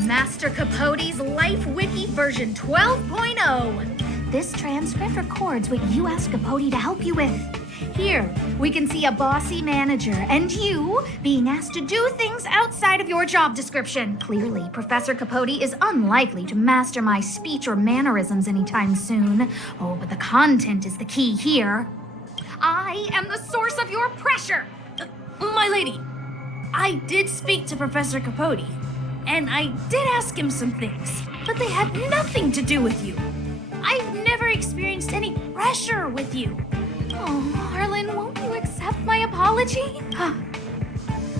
Master Capote's Life Wiki version 12.0. This transcript records what you asked Capote to help you with. Here, we can see a bossy manager and you being asked to do things outside of your job description. Clearly, Professor Capote is unlikely to master my speech or mannerisms anytime soon. Oh, but the content is the key here. I am the source of your pressure. My lady, I did speak to Professor Capote, and I did ask him some things, but they had nothing to do with you. I've never experienced any pressure with you. Oh, Arlen, won't you accept my apology?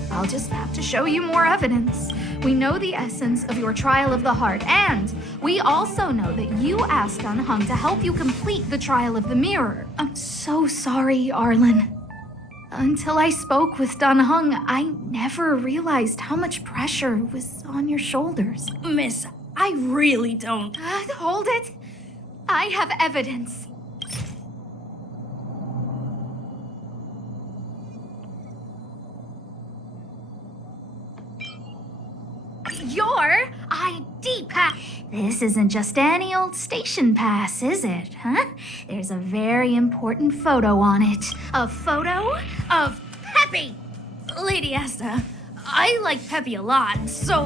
I'll just have to show you more evidence. We know the essence of your trial of the heart, and we also know that you asked Dunhung to help you complete the trial of the mirror. I'm so sorry, Arlen. Until I spoke with Dunhung, I never realized how much pressure was on your shoulders. Miss, I really don't. Hold it. I have evidence. Your ID pass. This isn't just any old station pass, is it, huh? There's a very important photo on it. A photo of Peppy. Lady Asta, I like Peppy a lot, so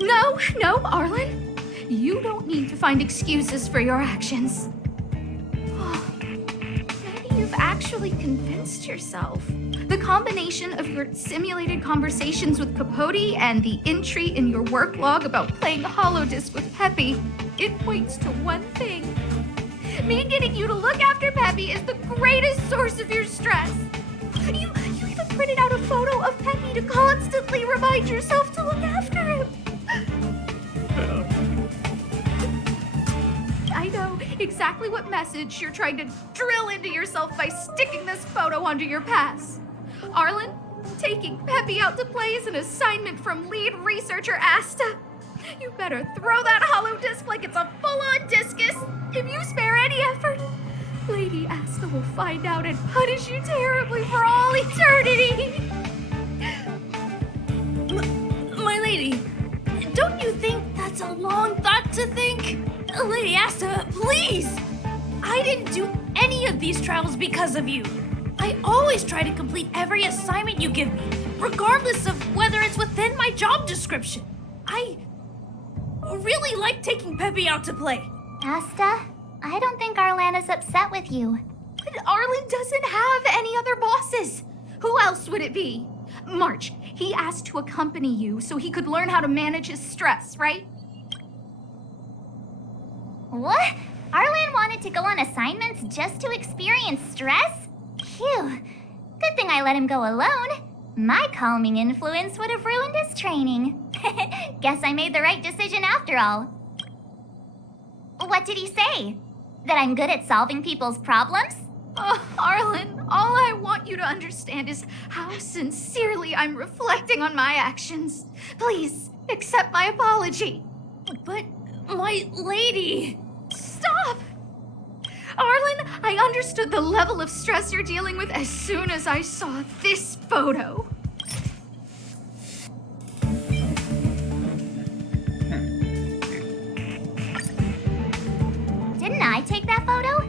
No, Arlen. You don't need to find excuses for your actions. Maybe you've actually convinced yourself. The combination of your simulated conversations with Capote and the entry in your work log about playing holodisc with Peppy, it points to one thing. Me getting you to look after Peppy is the greatest source of your stress. You even printed out a photo of Peppy to constantly remind yourself to look after him. I know exactly what message you're trying to drill into yourself by sticking this photo under your pass. Arlen, taking Peppy out to play is an assignment from lead researcher Asta. You better throw that holodisc like it's a full-on discus. If you spare any effort, Lady Asta will find out and punish you terribly for all eternity. My lady, don't you think that's a long thought to think? Lady Asta, please! I didn't do any of these trials because of you. I always try to complete every assignment you give me, regardless of whether it's within my job description. I really like taking Peppy out to play. Asta, I don't think Arlan is upset with you. But Arlen doesn't have any other bosses. Who else would it be? March, he asked to accompany you so he could learn how to manage his stress, right? What? Arlan wanted to go on assignments just to experience stress? Phew. Good thing I let him go alone. My calming influence would have ruined his training. Guess I made the right decision after all. What did he say? That I'm good at solving people's problems? Oh, Arlen, all I want you to understand is how sincerely I'm reflecting on my actions. Please, accept my apology. But, my lady... Stop! Arlen, I understood the level of stress you're dealing with as soon as I saw this photo. Didn't I take that photo?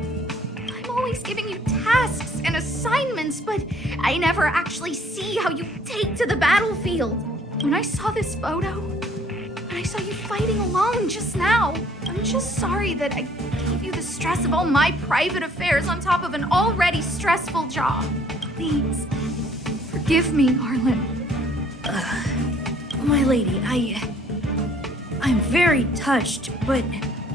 I'm always giving you tasks and assignments, but I never actually see how you take to the battlefield. When I saw this photo, when I saw you fighting alone just now, I'm just sorry that I gave you the stress of all my private affairs on top of an already stressful job. Please, forgive me, Arlen. My lady, I'm very touched, but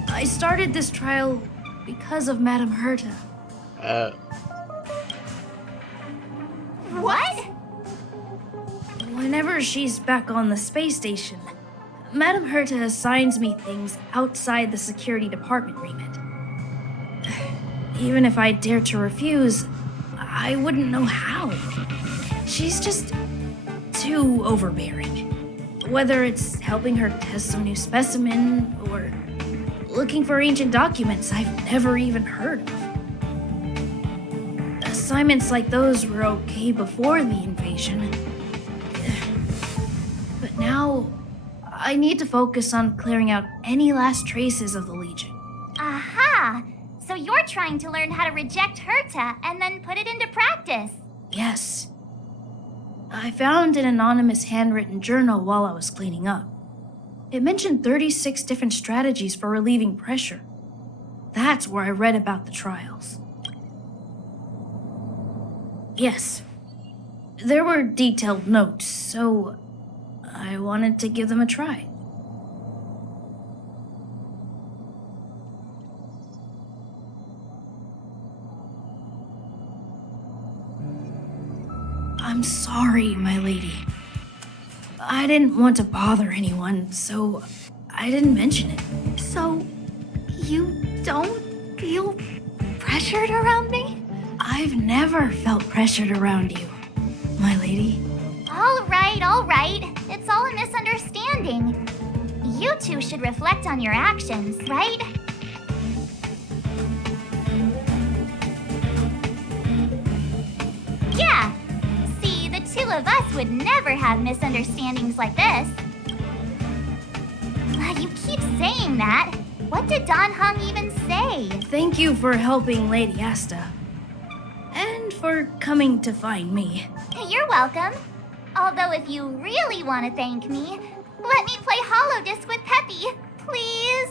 I started this trial because of Madame Herta. What? Whenever she's back on the space station, Madame Herta assigns me things outside the security department remit. Even if I dared to refuse, I wouldn't know how. She's just too overbearing. Whether it's helping her test some new specimen or looking for ancient documents I've never even heard of. Assignments like those were okay before the invasion. But now, I need to focus on clearing out any last traces of the Legion. Aha! So you're trying to learn how to reject Herta and then put it into practice. Yes. I found an anonymous handwritten journal while I was cleaning up. It mentioned 36 different strategies for relieving pressure. That's where I read about the trials. Yes. There were detailed notes, so I wanted to give them a try. I'm sorry, my lady. I didn't want to bother anyone, so I didn't mention it. So, you don't feel pressured around me? I've never felt pressured around you, my lady. All right, all right. It's all a misunderstanding. You two should reflect on your actions, right? Yeah. See, the two of us would never have misunderstandings like this. You keep saying that. What did Don Hung even say? Thank you for helping Lady Asta. And for coming to find me. You're welcome. Although if you really want to thank me, let me play Hollow Disc with Peppy, please.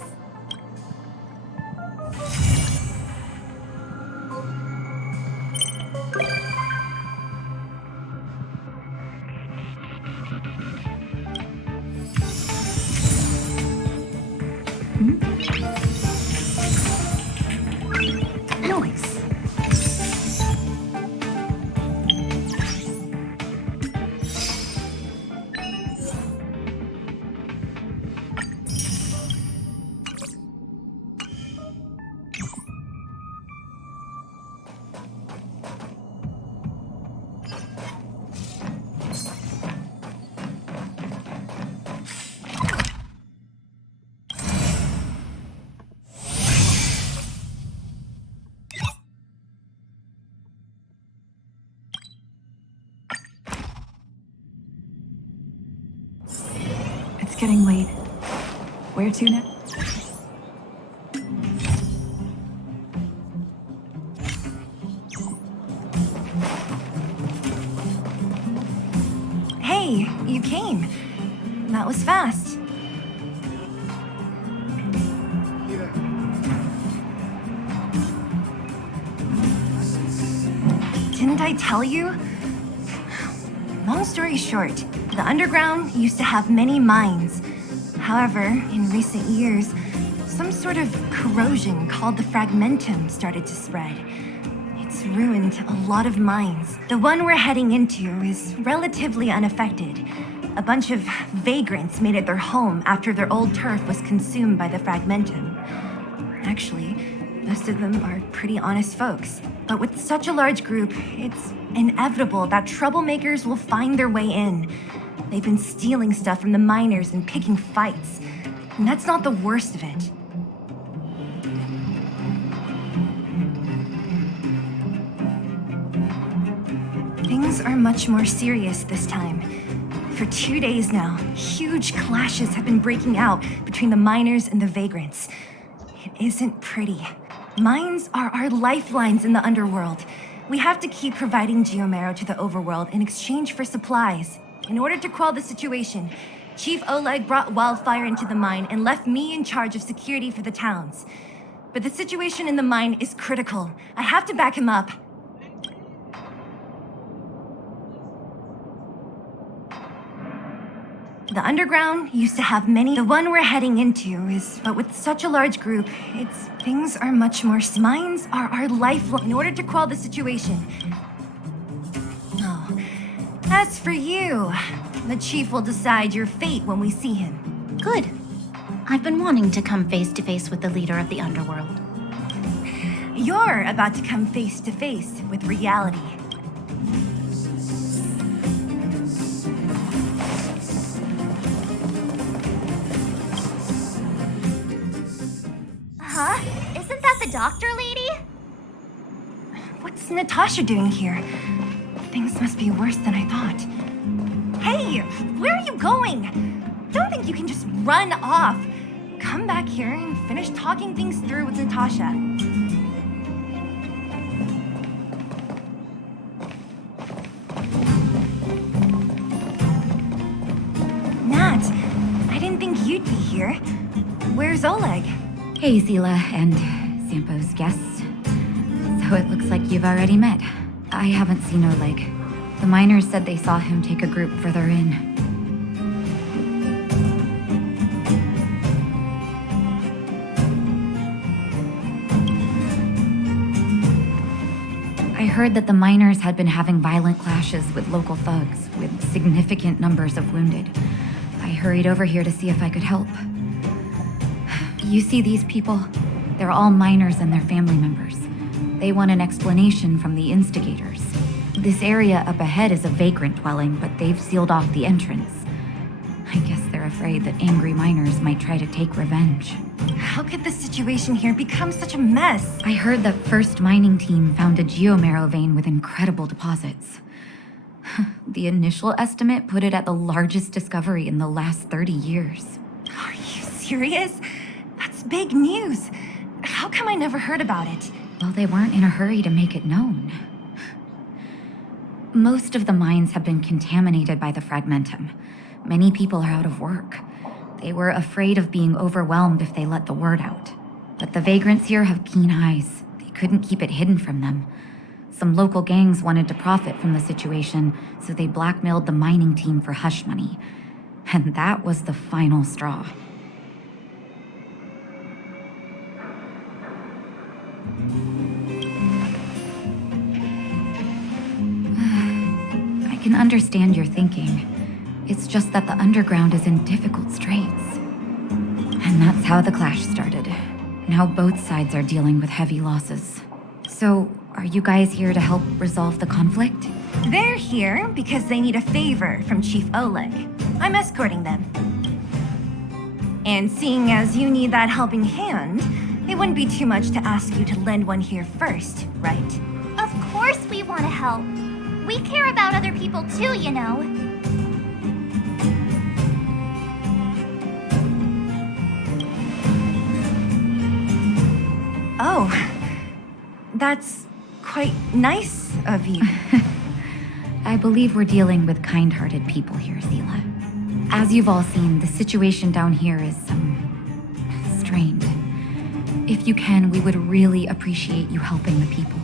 Noise. It's getting late. Where to now? Hey, you came. That was fast. Didn't I tell you? Long story short, the underground used to have many mines. However, in recent years, some sort of corrosion called the fragmentum started to spread. It's ruined a lot of mines. The one we're heading into is relatively unaffected. A bunch of vagrants made it their home after their old turf was consumed by the fragmentum. Actually, most of them are pretty honest folks. But with such a large group, it's inevitable that troublemakers will find their way in. They've been stealing stuff from the miners and picking fights. And that's not the worst of it. Things are much more serious this time. For 2 days now, huge clashes have been breaking out between the miners and the vagrants. It isn't pretty. Mines are our lifelines in the underworld. We have to keep providing geomarrow to the overworld in exchange for supplies. In order to quell the situation, Chief Oleg brought wildfire into the mine and left me in charge of security for the towns. but the situation in the mine is critical. I have to back him up. The underground used to have many. The one we're heading into is, but with such a large group, things are much more. Mines are our lifeline in order to quell the situation. Oh, as for you, the chief will decide your fate when we see him. Good. I've been wanting to come face to face with the leader of the underworld. You're about to come face to face with reality. Huh? Isn't that the doctor lady? What's Natasha doing here? Things must be worse than I thought. Hey, where are you going? Don't think you can just run off. Come back here and finish talking things through with Natasha. Nat, I didn't think you'd be here. Where's Oleg? Hey, Zila and Sampo's guests. So it looks like you've already met. I haven't seen Oleg. The miners said they saw him take a group further in. I heard that the miners had been having violent clashes with local thugs, with significant numbers of wounded. I hurried over here to see if I could help. You see these people? They're all miners and their family members. They want an explanation from the instigators. This area up ahead is a vagrant dwelling, but they've sealed off the entrance. I guess they're afraid that angry miners might try to take revenge. How could the situation here become such a mess? I heard that First Mining Team found a geomarrow vein with incredible deposits. The initial estimate put it at the largest discovery in the last 30 years. Are you serious? That's big news. How come I never heard about it? Well, they weren't in a hurry to make it known. Most of the mines have been contaminated by the fragmentum. Many people are out of work. They were afraid of being overwhelmed if they let the word out. But the vagrants here have keen eyes. They couldn't keep it hidden from them. Some local gangs wanted to profit from the situation, so they blackmailed the mining team for hush money. And that was the final straw. I can understand your thinking. It's just that the underground is in difficult straits. And that's how the clash started. Now both sides are dealing with heavy losses. So, are you guys here to help resolve the conflict? They're here because they need a favor from Chief Oleg. I'm escorting them. And seeing as you need that helping hand, it wouldn't be too much to ask you to lend one here first, right? Of course we want to help. We care about other people too, you know. Oh, that's quite nice of you. I believe we're dealing with kind-hearted people here, Zila. As you've all seen, the situation down here is, strained. If you can, we would really appreciate you helping the people.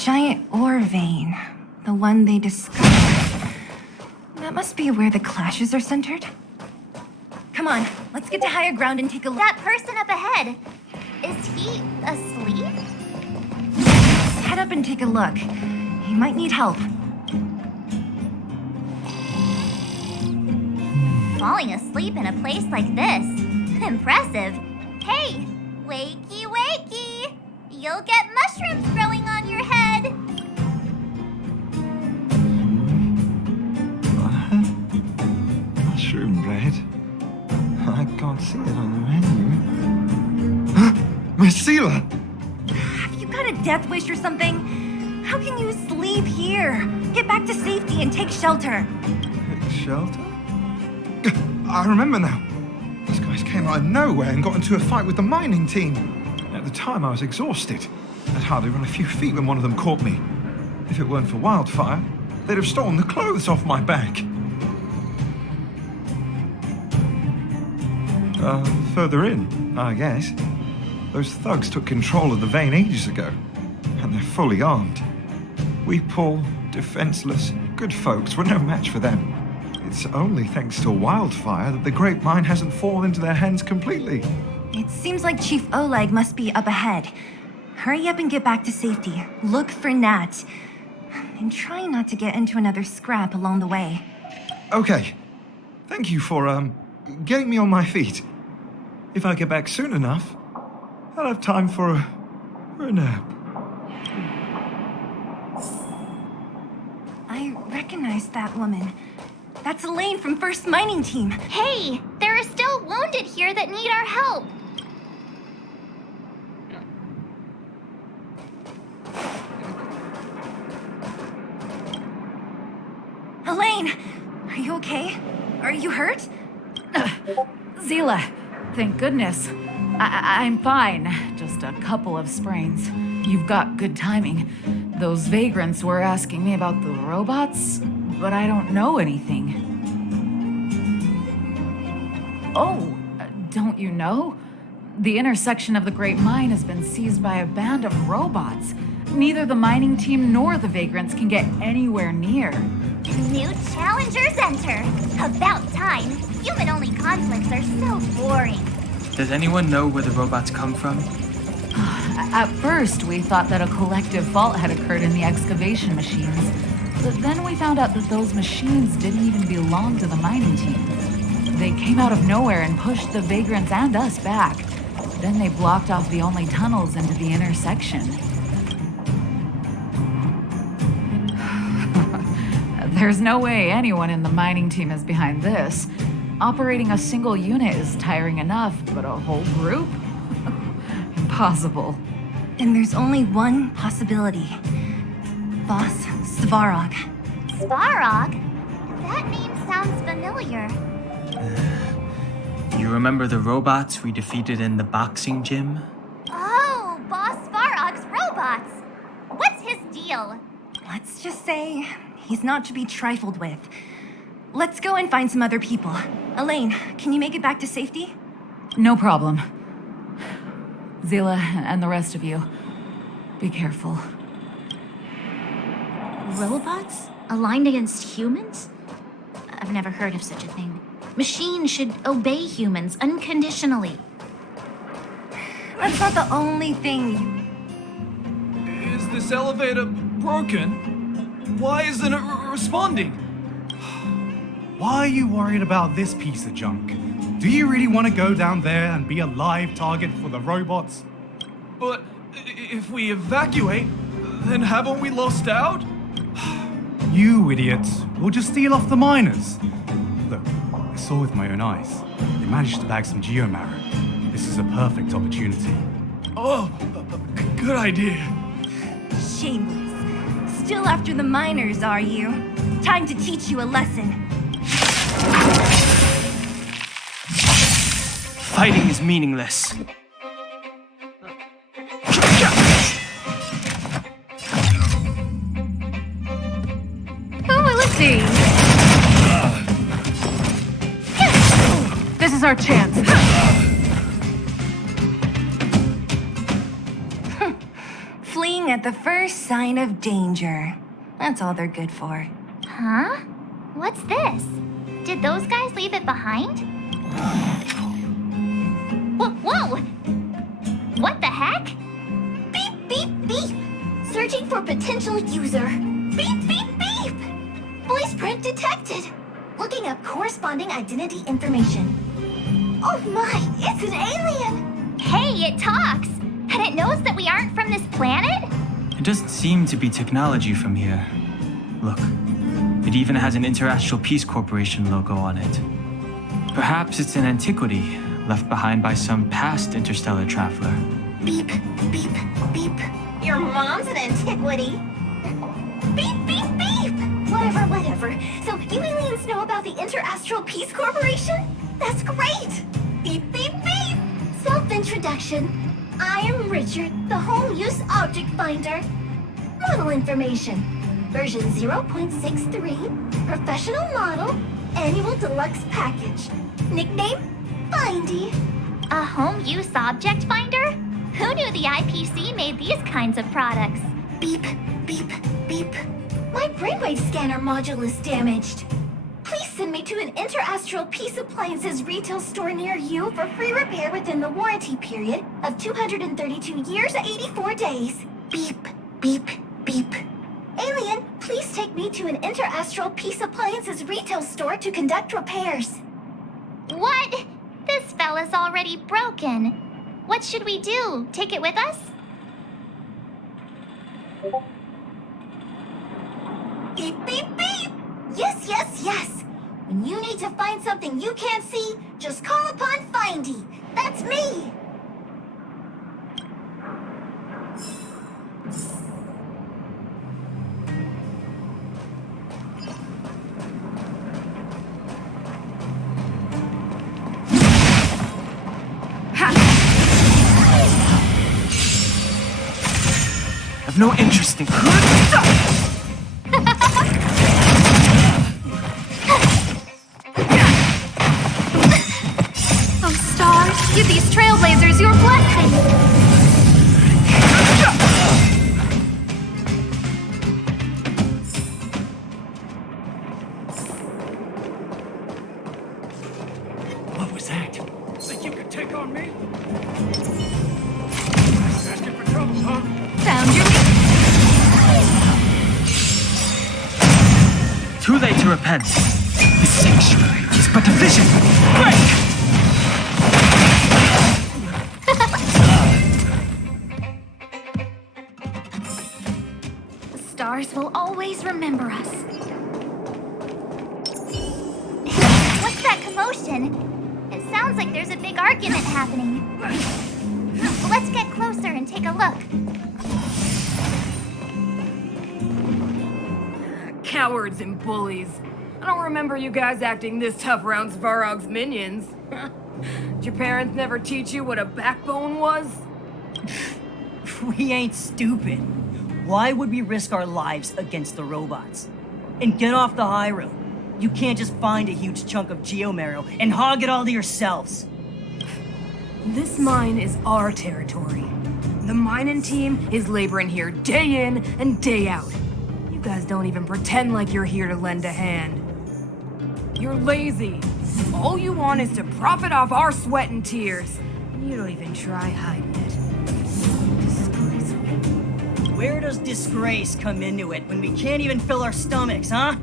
giant ore vein. The one they discovered. That must be where the clashes are centered. Come on, let's get to higher ground and take a look. That person up ahead, is he asleep? Let's head up and take a look. He might need help. Falling asleep in a place like this. Impressive. Hey, wakey wakey! You'll get mushrooms growing on your head. Mushroom bread? I can't see it on the menu. Miss Seela! Have you got a death wish or something? How can you sleep here? Get back to safety and take shelter. Shelter? I remember now. These guys came out of nowhere and got into a fight with the mining team. At the time, I was exhausted. I'd hardly run a few feet when one of them caught me. If it weren't for wildfire, they'd have stolen the clothes off my back. Further in, I guess. Those thugs took control of the vein ages ago, and they're fully armed. We poor, defenseless, good folks were no match for them. It's only thanks to wildfire that the Great Mine hasn't fallen into their hands completely. It seems like Chief Oleg must be up ahead. Hurry up and get back to safety. Look for Nat. And try not to get into another scrap along the way. Okay. Thank you for, getting me on my feet. If I get back soon enough, I'll have time for a nap. I recognize that woman. That's Elaine from First Mining Team. Hey, there are still wounded here that need our help. Elaine, are you okay? Are you hurt? Seela, thank goodness. I'm fine. Just a couple of sprains. You've got good timing. Those vagrants were asking me about the robots, but I don't know anything. Oh, don't you know? The intersection of the Great Mine has been seized by a band of robots. Neither the mining team nor the vagrants can get anywhere near. New challengers enter. About time. Human-only conflicts are so boring. Does anyone know where the robots come from? At first, we thought that a collective fault had occurred in the excavation machines. But then we found out that those machines didn't even belong to the mining team. They came out of nowhere and pushed the vagrants and us back. Then they blocked off the only tunnels into the intersection. There's no way anyone in the mining team is behind this. Operating a single unit is tiring enough, but a whole group? Impossible. And there's only one possibility. Boss Svarog. Svarog? That name sounds familiar. You remember the robots we defeated in the boxing gym? Oh, Boss Svarog's robots. What's his deal? Let's just say he's not to be trifled with. Let's go and find some other people. Elaine, can you make it back to safety? No problem. Seela and the rest of you, be careful. Robots? Aligned against humans? I've never heard of such a thing. Machines should obey humans unconditionally. That's not the only thing. Is this elevator broken? Why isn't it responding? Why are you worried about this piece of junk? Do you really want to go down there and be a live target for the robots? But if we evacuate, then haven't we lost out? You idiots. We'll just steal off the miners. Look, I saw with my own eyes. They managed to bag some geomarrow. This is a perfect opportunity. Oh, good idea. Shameless. Still after the miners, are you? Time to teach you a lesson. Fighting is meaningless. Oh, let's see. This is our chance. Fleeing Attacking at the first sign of danger. That's all they're good for. Huh? What's this? Did those guys leave it behind? Whoa! What the heck? Beep, beep, beep! Searching for potential user. Beep, beep, beep! Voice print detected. Looking up corresponding identity information. Oh my, it's an alien! Hey, it talks! And it knows that we aren't from this planet? It doesn't seem to be technology from here. Look, it even has an Interastral Peace Corporation logo on it. Perhaps it's an antiquity left behind by some past interstellar traveler. Beep, beep, beep. Your mom's an antiquity. Beep, beep, beep! Whatever. So you aliens know about the Interastral Peace Corporation? That's great! Beep, beep, beep! Self-introduction. I am Richard, the Home Use Object Finder. Model information. Version 0.63. Professional model. Annual deluxe package. Nickname? Findy. A home use object finder? Who knew the IPC made these kinds of products? Beep, beep, beep. My brainwave scanner module is damaged. Please send me to an Interastral Peace Appliances retail store near you for free repair within the warranty period of 232 years, 84 days. Beep, beep, beep. Alien, please take me to an Interastral Peace Appliances retail store to conduct repairs. What? This fella's already broken. What should we do? Take it with us? Beep, beep, beep! Yes, yes, yes! When you need to find something you can't see, just call upon Findy. That's me! I've no interest in. Oh, stars, give these trailblazers your blessing! What was that? Think you could take on me? Asking for trouble, huh? Found your Too late to repent. The sanctuary is but a vision. Break! The stars will always remember us. What's that commotion? It sounds like there's a big argument happening. Let's get closer and take a look. Cowards and bullies. I don't remember you guys acting this tough around Svarog's minions. Did your parents never teach you what a backbone was? We ain't stupid. Why would we risk our lives against the robots? And get off the high road. You can't just find a huge chunk of geomarrow and hog it all to yourselves. This mine is our territory. The mining team is laboring here day in and day out. You guys don't even pretend like you're here to lend a hand. You're lazy. All you want is to profit off our sweat and tears. You don't even try hiding it. Disgraceful. Where does disgrace come into it when we can't even fill our stomachs, huh?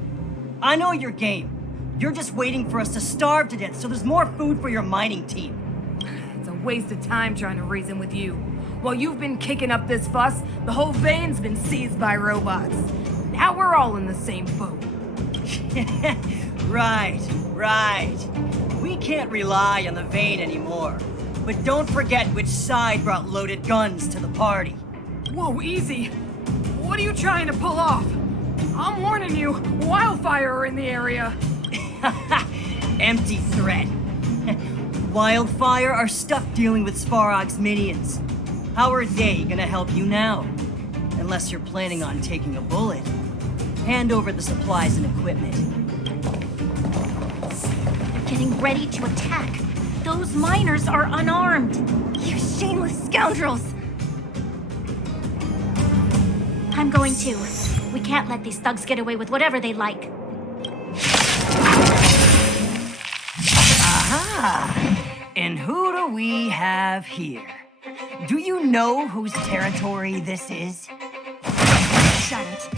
I know your game. You're just waiting for us to starve to death so there's more food for your mining team. It's a waste of time trying to reason with you. While you've been kicking up this fuss, the whole vein's been seized by robots. Now we're all in the same boat. Right. We can't rely on the vein anymore. But don't forget which side brought loaded guns to the party. Whoa, easy. What are you trying to pull off? I'm warning you, wildfire are in the area. Empty threat. Wildfire are stuck dealing with Svarog's minions. How are they gonna help you now? Unless you're planning on taking a bullet. Hand over the supplies and equipment. They're getting ready to attack. Those miners are unarmed. You shameless scoundrels! I'm going too. We can't let these thugs get away with whatever they like. Aha! And who do we have here? Do you know whose territory this is? Shut it.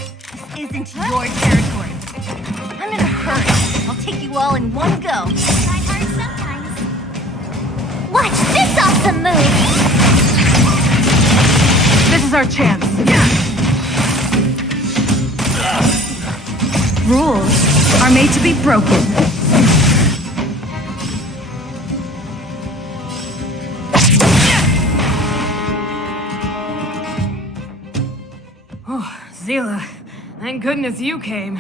This isn't your territory. I'm in a hurry. I'll take you all in one go. Try hard sometimes. Watch this awesome move! This is our chance. Rules are made to be broken. Oh, Zila, thank goodness you came.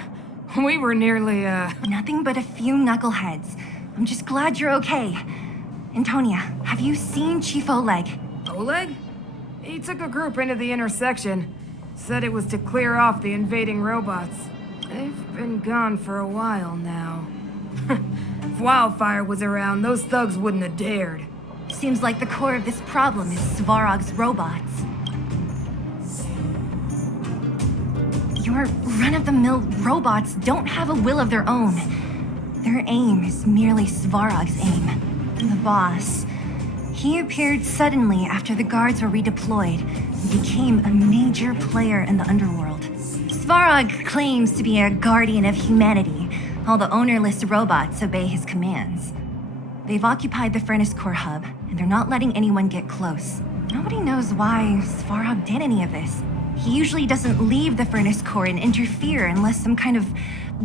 We were nearly, Nothing but a few knuckleheads. I'm just glad you're okay. Antonia, have you seen Chief Oleg? Oleg? He took a group into the intersection. Said it was to clear off the invading robots. They've been gone for a while now. If Wildfire was around, those thugs wouldn't have dared. Seems like the core of this problem is Svarog's robots. Your run-of-the-mill robots don't have a will of their own. Their aim is merely Svarog's aim. The boss. He appeared suddenly after the guards were redeployed and became a major player in the underworld. Svarog claims to be a guardian of humanity. All the ownerless robots obey his commands. They've occupied the Furnace Core hub, and they're not letting anyone get close. Nobody knows why Svarog did any of this. He usually doesn't leave the Furnace Core and interfere unless some kind of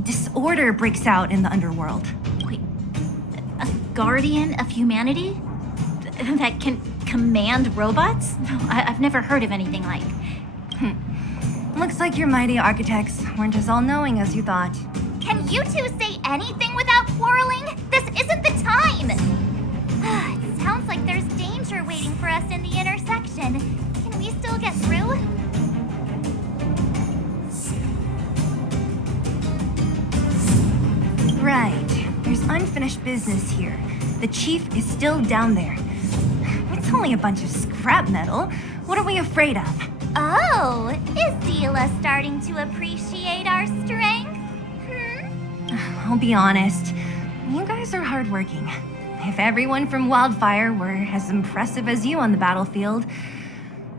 disorder breaks out in the underworld. Wait, a guardian of humanity? That can command robots? No, I've never heard of anything like. Looks like your mighty architects weren't as all-knowing as you thought. Can you two say anything without quarreling? This isn't the time! It sounds like there's danger waiting for us in the intersection. Can we still get through? Right. There's unfinished business here. The chief is still down there. It's only a bunch of scrap metal. What are we afraid of? Oh, is Zila starting to appreciate our strength? I'll be honest. You guys are hardworking. If everyone from Wildfire were as impressive as you on the battlefield,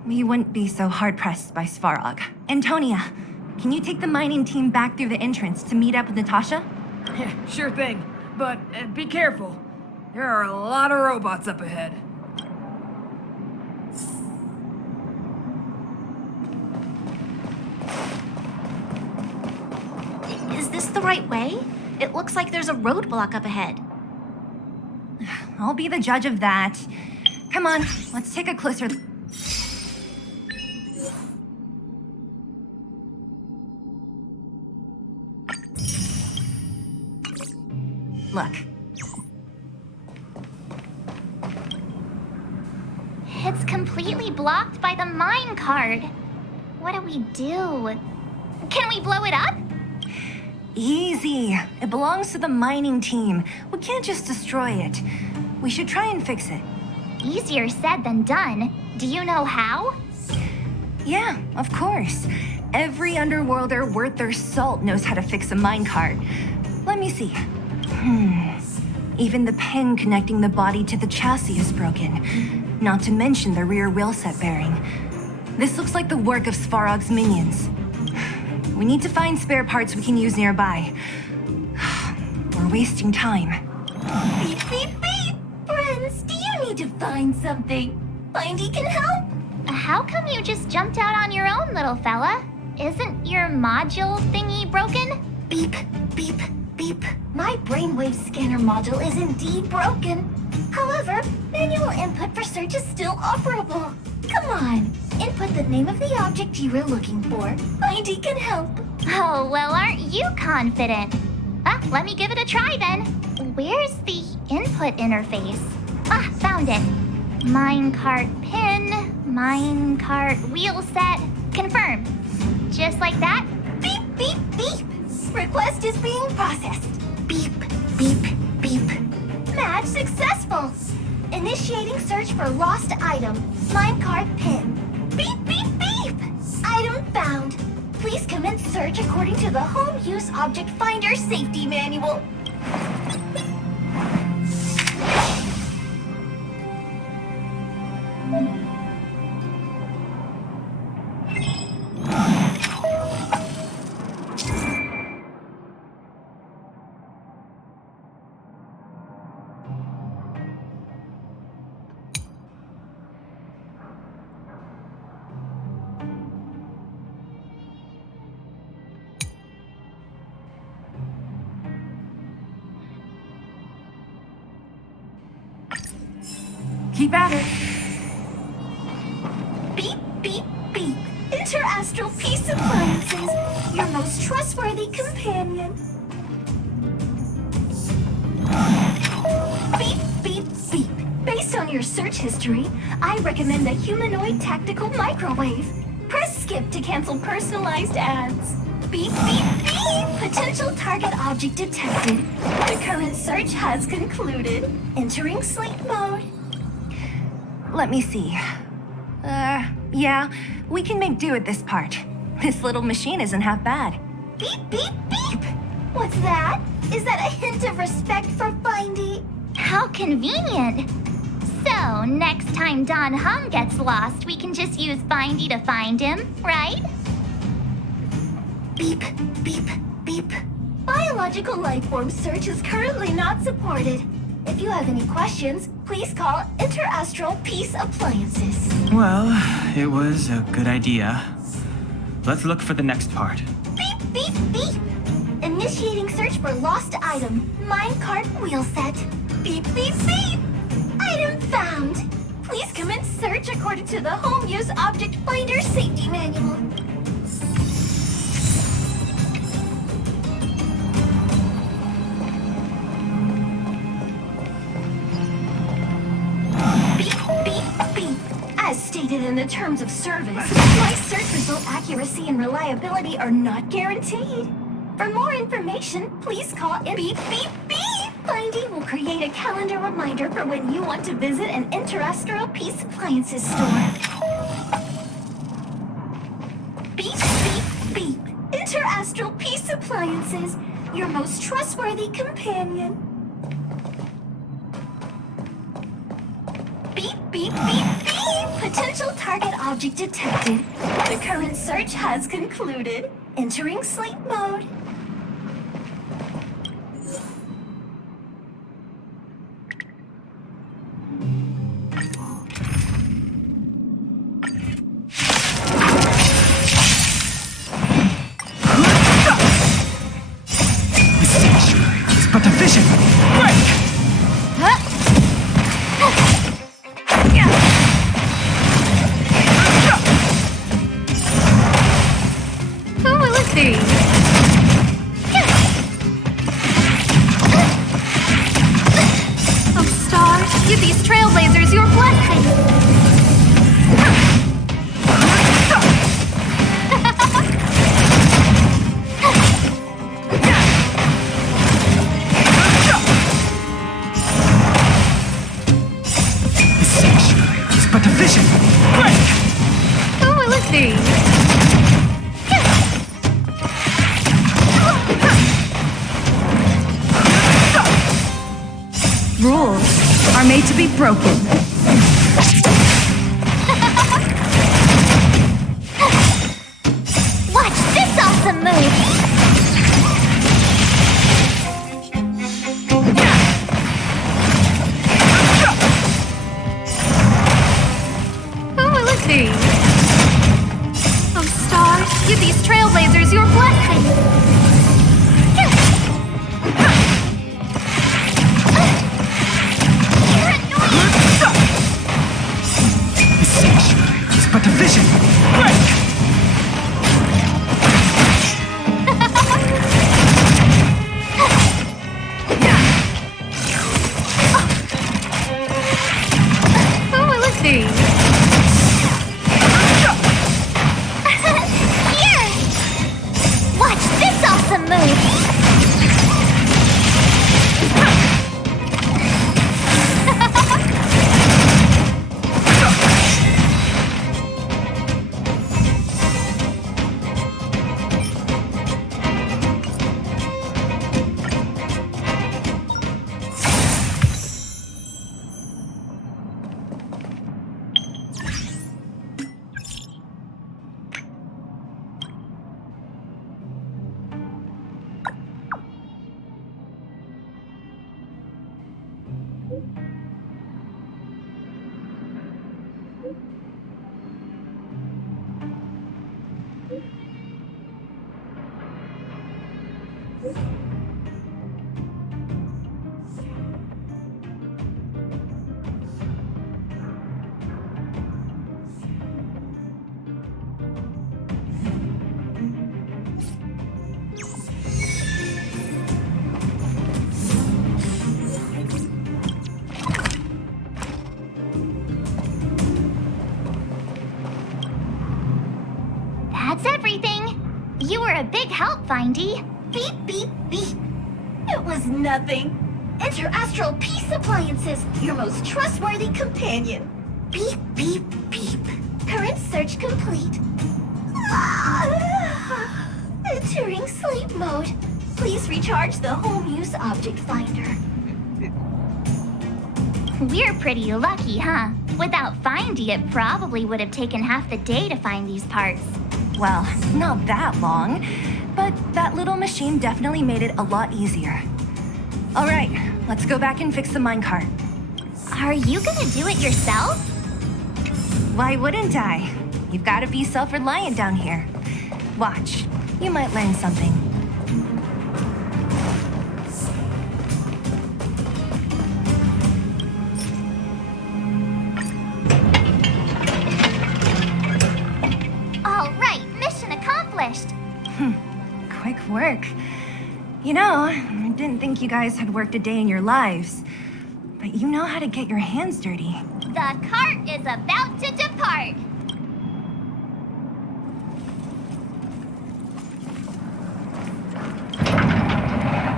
we wouldn't be so hard-pressed by Svarog. Antonia, can you take the mining team back through the entrance to meet up with Natasha? Yeah, sure thing. But be careful. There are a lot of robots up ahead. Is this the right way? It looks like there's a roadblock up ahead. I'll be the judge of that. Come on, let's take a closer look. It's completely blocked by the mine cart. What do we do? Can we blow it up? Easy. It belongs to the mining team. We can't just destroy it. We should try and fix it. Easier said than done. Do you know how? Yeah, of course. Every underworlder worth their salt knows how to fix a minecart. Let me see. Even the pin connecting the body to the chassis is broken. Not to mention the rear wheel set bearing. This looks like the work of Svarog's minions. We need to find spare parts we can use nearby. We're wasting time. Beep, beep, beep! Friends, do you need to find something? Findy can help? How come you just jumped out on your own, little fella? Isn't your module thingy broken? Beep, beep, beep. My brainwave scanner module is indeed broken. However, manual input for search is still operable. Come on, input the name of the object you were looking for. Findy can help. Oh, well, aren't you confident? Let me give it a try then. Where's the input interface? Found it. Minecart pin, minecart wheel set, confirm. Just like that? Beep, beep, beep. Request is being processed. Beep, beep, beep. Match successful. Initiating search for lost item. Minecart pin. Beep, beep, beep. Item found. Please commence search according to the Home Use Object Finder Safety Manual. Keep at it. Beep, beep, beep. Interastral Peace Appliances, your most trustworthy companion. Beep, beep, beep. Based on your search history, I recommend a humanoid tactical microwave. Press skip to cancel personalized ads. Beep, beep, beep. Potential target object detected. The current search has concluded. Entering sleep mode. Let me see. Yeah, we can make do with this part. This little machine isn't half bad. Beep, beep, beep! What's that? Is that a hint of respect for Findy? How convenient. So, next time Don Hum gets lost, we can just use Findy to find him, right? Beep, beep, beep. Biological life form search is currently not supported. If you have any questions, please call Interastral Peace Appliances. Well, it was a good idea. Let's look for the next part. Beep, beep, beep! Initiating search for lost item. Minecart wheel set. Beep, beep, beep! Item found! Please commence search according to the Home Use Object Finder Safety Manual. As stated in the terms of service, my search result accuracy and reliability are not guaranteed. For more information, please call Beep Beep Beep. Findy will create a calendar reminder for when you want to visit an Interastral Peace Appliances store. Beep Beep Beep. Interastral Peace Appliances, your most trustworthy companion. Beep beep beep beep. Potential target object detected. The current search has concluded. Entering sleep mode. The sanctuary is but a vision. Break! Oh, stars, give these trailblazers your blessing. The sanctuary is but a vision. Break! Who will it be? Rules are made to be broken. Watch this awesome move! Who will it be? Oh, stars, give these trailblazers your blessing. You're annoying! That's everything. You were a big help, Findy. Beep, beep, beep. It was nothing. Interastral Peace Appliances, your most trustworthy companion. Beep, beep, beep. Current search complete. Entering sleep mode. Please recharge the home use object finder. We're pretty lucky, huh? Without Findy, it probably would have taken half the day to find these parts. Well, not that long, but that little machine definitely made it a lot easier. All right, let's go back and fix the minecart. Are you gonna do it yourself? Why wouldn't I? You've got to be self-reliant down here. Watch, you might learn something. All right, mission accomplished. Quick work. You know, I didn't think you guys had worked a day in your lives, but you know how to get your hands dirty. The cart is about to depart.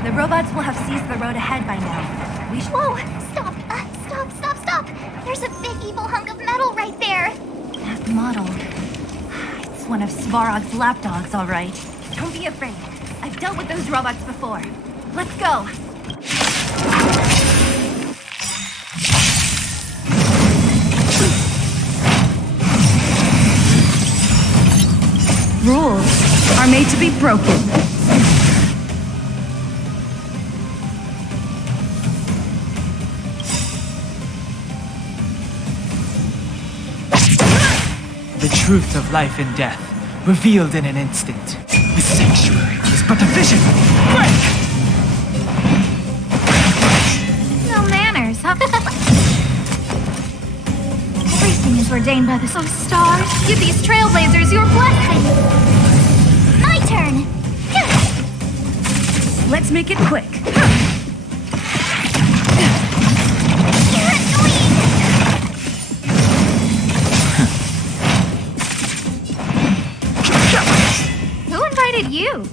The robots will have seized the road ahead by now. We should... Whoa! Stop! Stop! There's a big evil hunk of metal right there. That model. It's one of Svarog's lapdogs, all right. Don't be afraid. I've dealt with those robots before. Let's go. Rules are made to be broken. The truth of life and death, revealed in an instant. The sanctuary is but a vision. Break! No manners, huh? Everything is ordained by the stars. Give these trailblazers your blessing. My turn. Let's make it quick. You're annoying. Who invited you?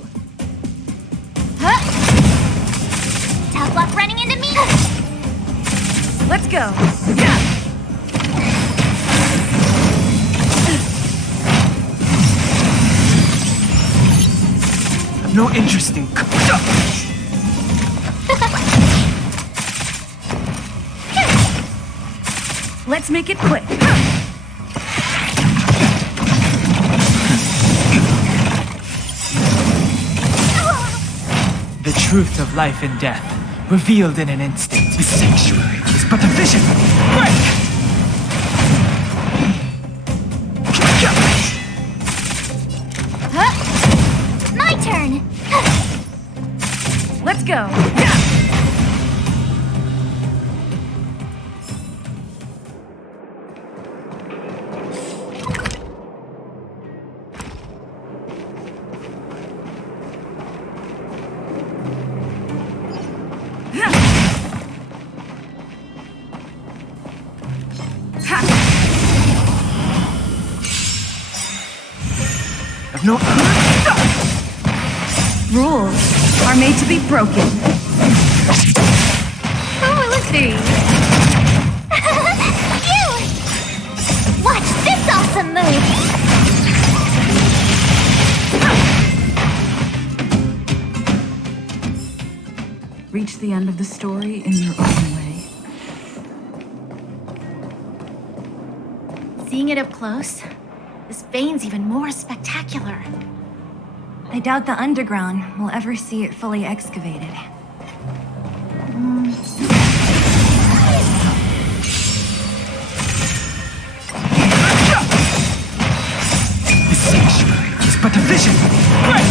Tough luck running into me. Let's go. I've no interest in... Let's make it quick. The truth of life and death, revealed in an instant. The sanctuary is but a vision. Break! My turn. Let's go. I've no... Rules are made to be broken. Who will it be? You! Watch this awesome move! Reach the end of the story in your own way. Seeing it up close, this vein's even more spectacular. I doubt the underground will ever see it fully excavated. The sanctuary is but a vision. Break!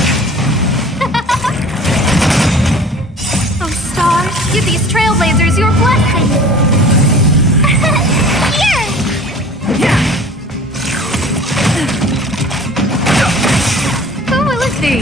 Give these trailblazers your blessing! Here! Who will it be?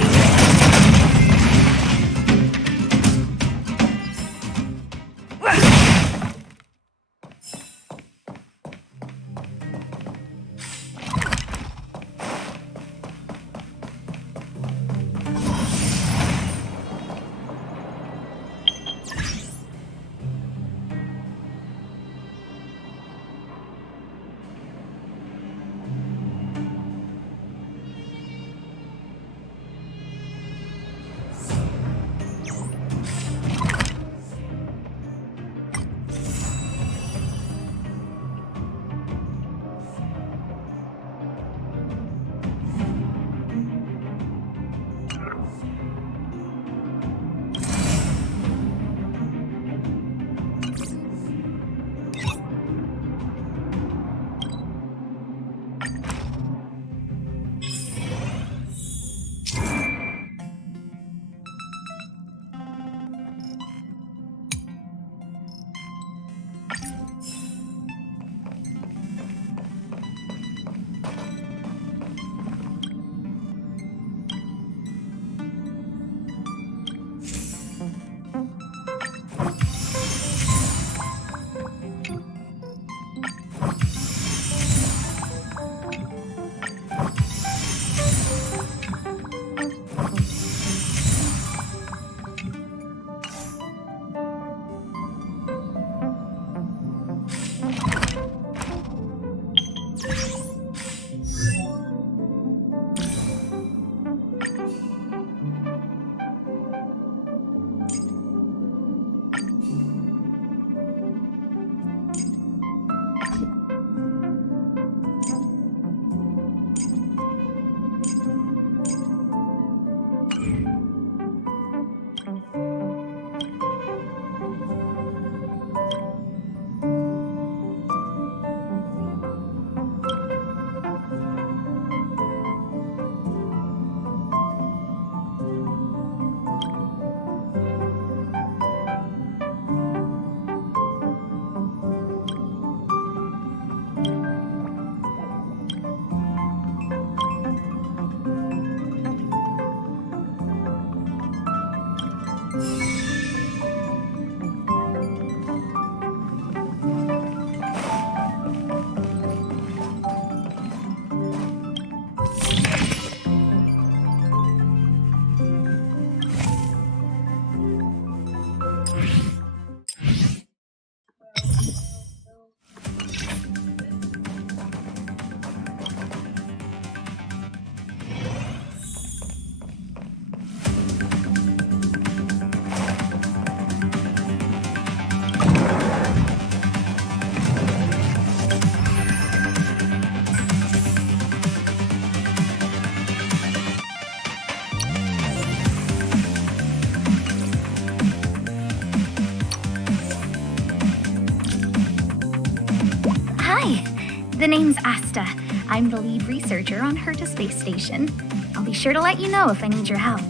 The name's Asta. I'm the lead researcher on Herta Space Station. I'll be sure to let you know if I need your help.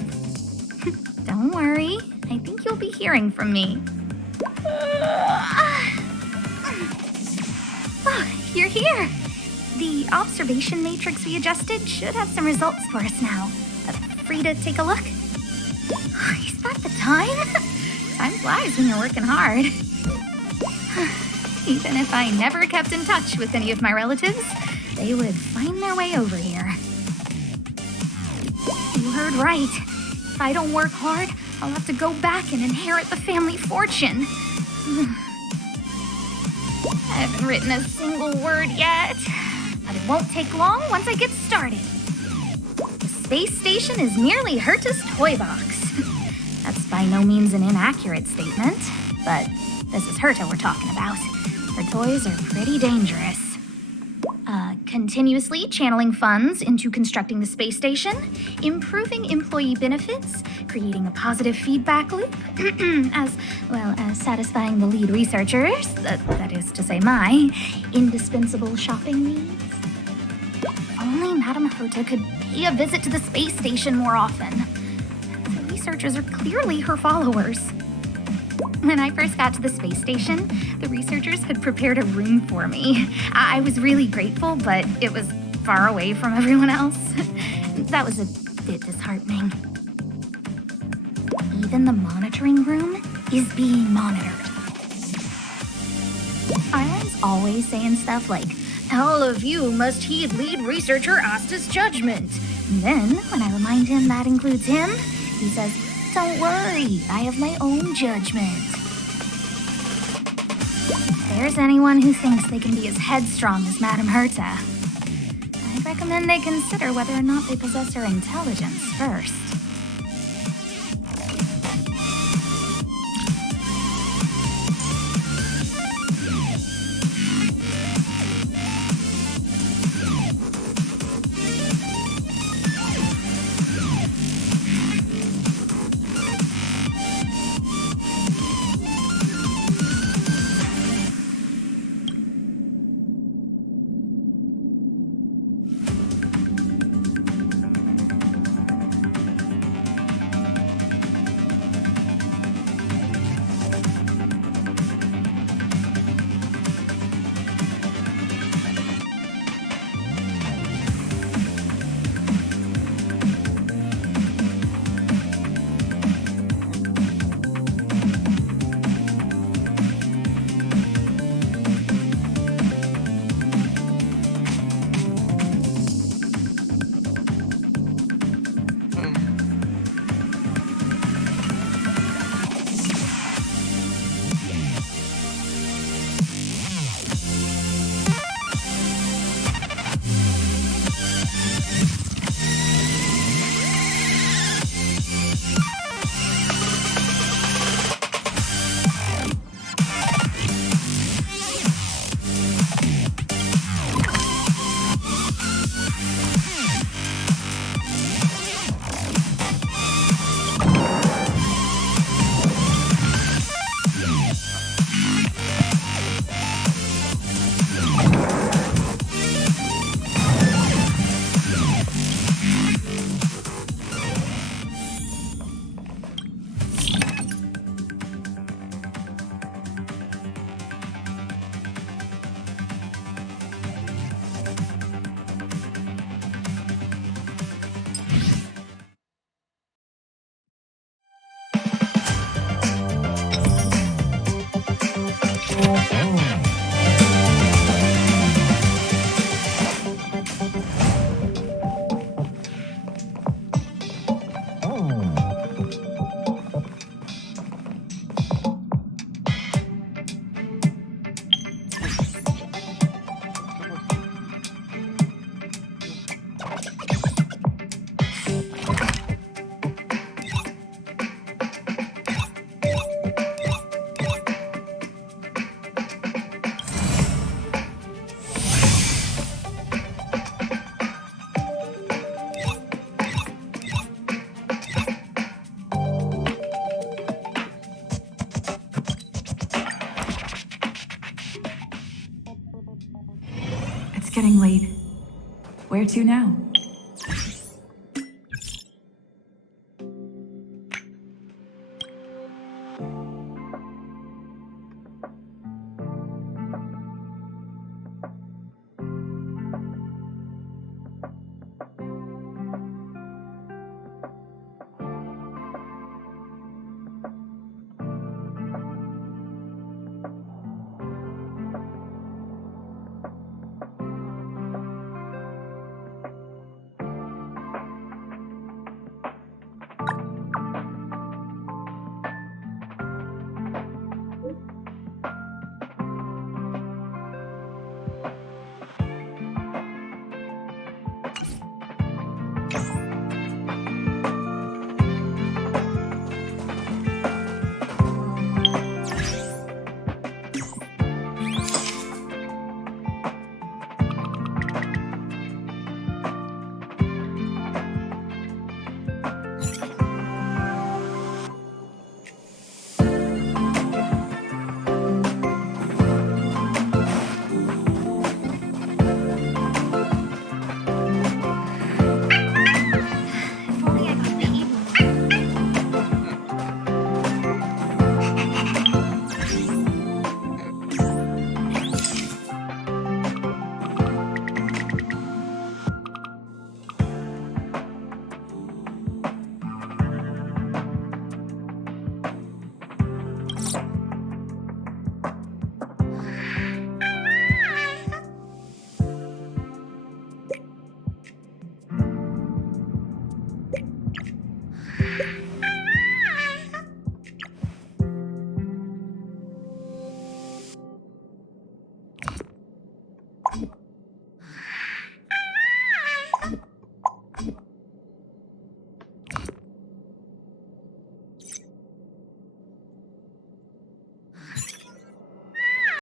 Don't worry, I think you'll be hearing from me. Oh, you're here. The observation matrix we adjusted should have some results for us now. Free to take a look? Is that the time? Time flies when you're working hard. Even if I never kept in touch with any of my relatives, they would find their way over here. You heard right. If I don't work hard, I'll have to go back and inherit the family fortune. I haven't written a single word yet, but it won't take long once I get started. The space station is merely Herta's toy box. That's by no means an inaccurate statement, but this is Herta we're talking about. Her toys are pretty dangerous. Continuously channeling funds into constructing the space station, improving employee benefits, creating a positive feedback loop, as well as satisfying the lead researchers, that is to say my, indispensable shopping needs. Only Madame Herta could pay a visit to the space station more often. The researchers are clearly her followers. When I first got to the space station, the researchers had prepared a room for me. I was really grateful, but it was far away from everyone else. That was a bit disheartening. Even the monitoring room is being monitored. Arlen's always saying stuff like, all of you must heed lead researcher Asta's judgment. And then, when I remind him that includes him, he says, don't worry, I have my own judgment. If there's anyone who thinks they can be as headstrong as Madame Herta, I'd recommend they consider whether or not they possess her intelligence first. Getting late. Where to now?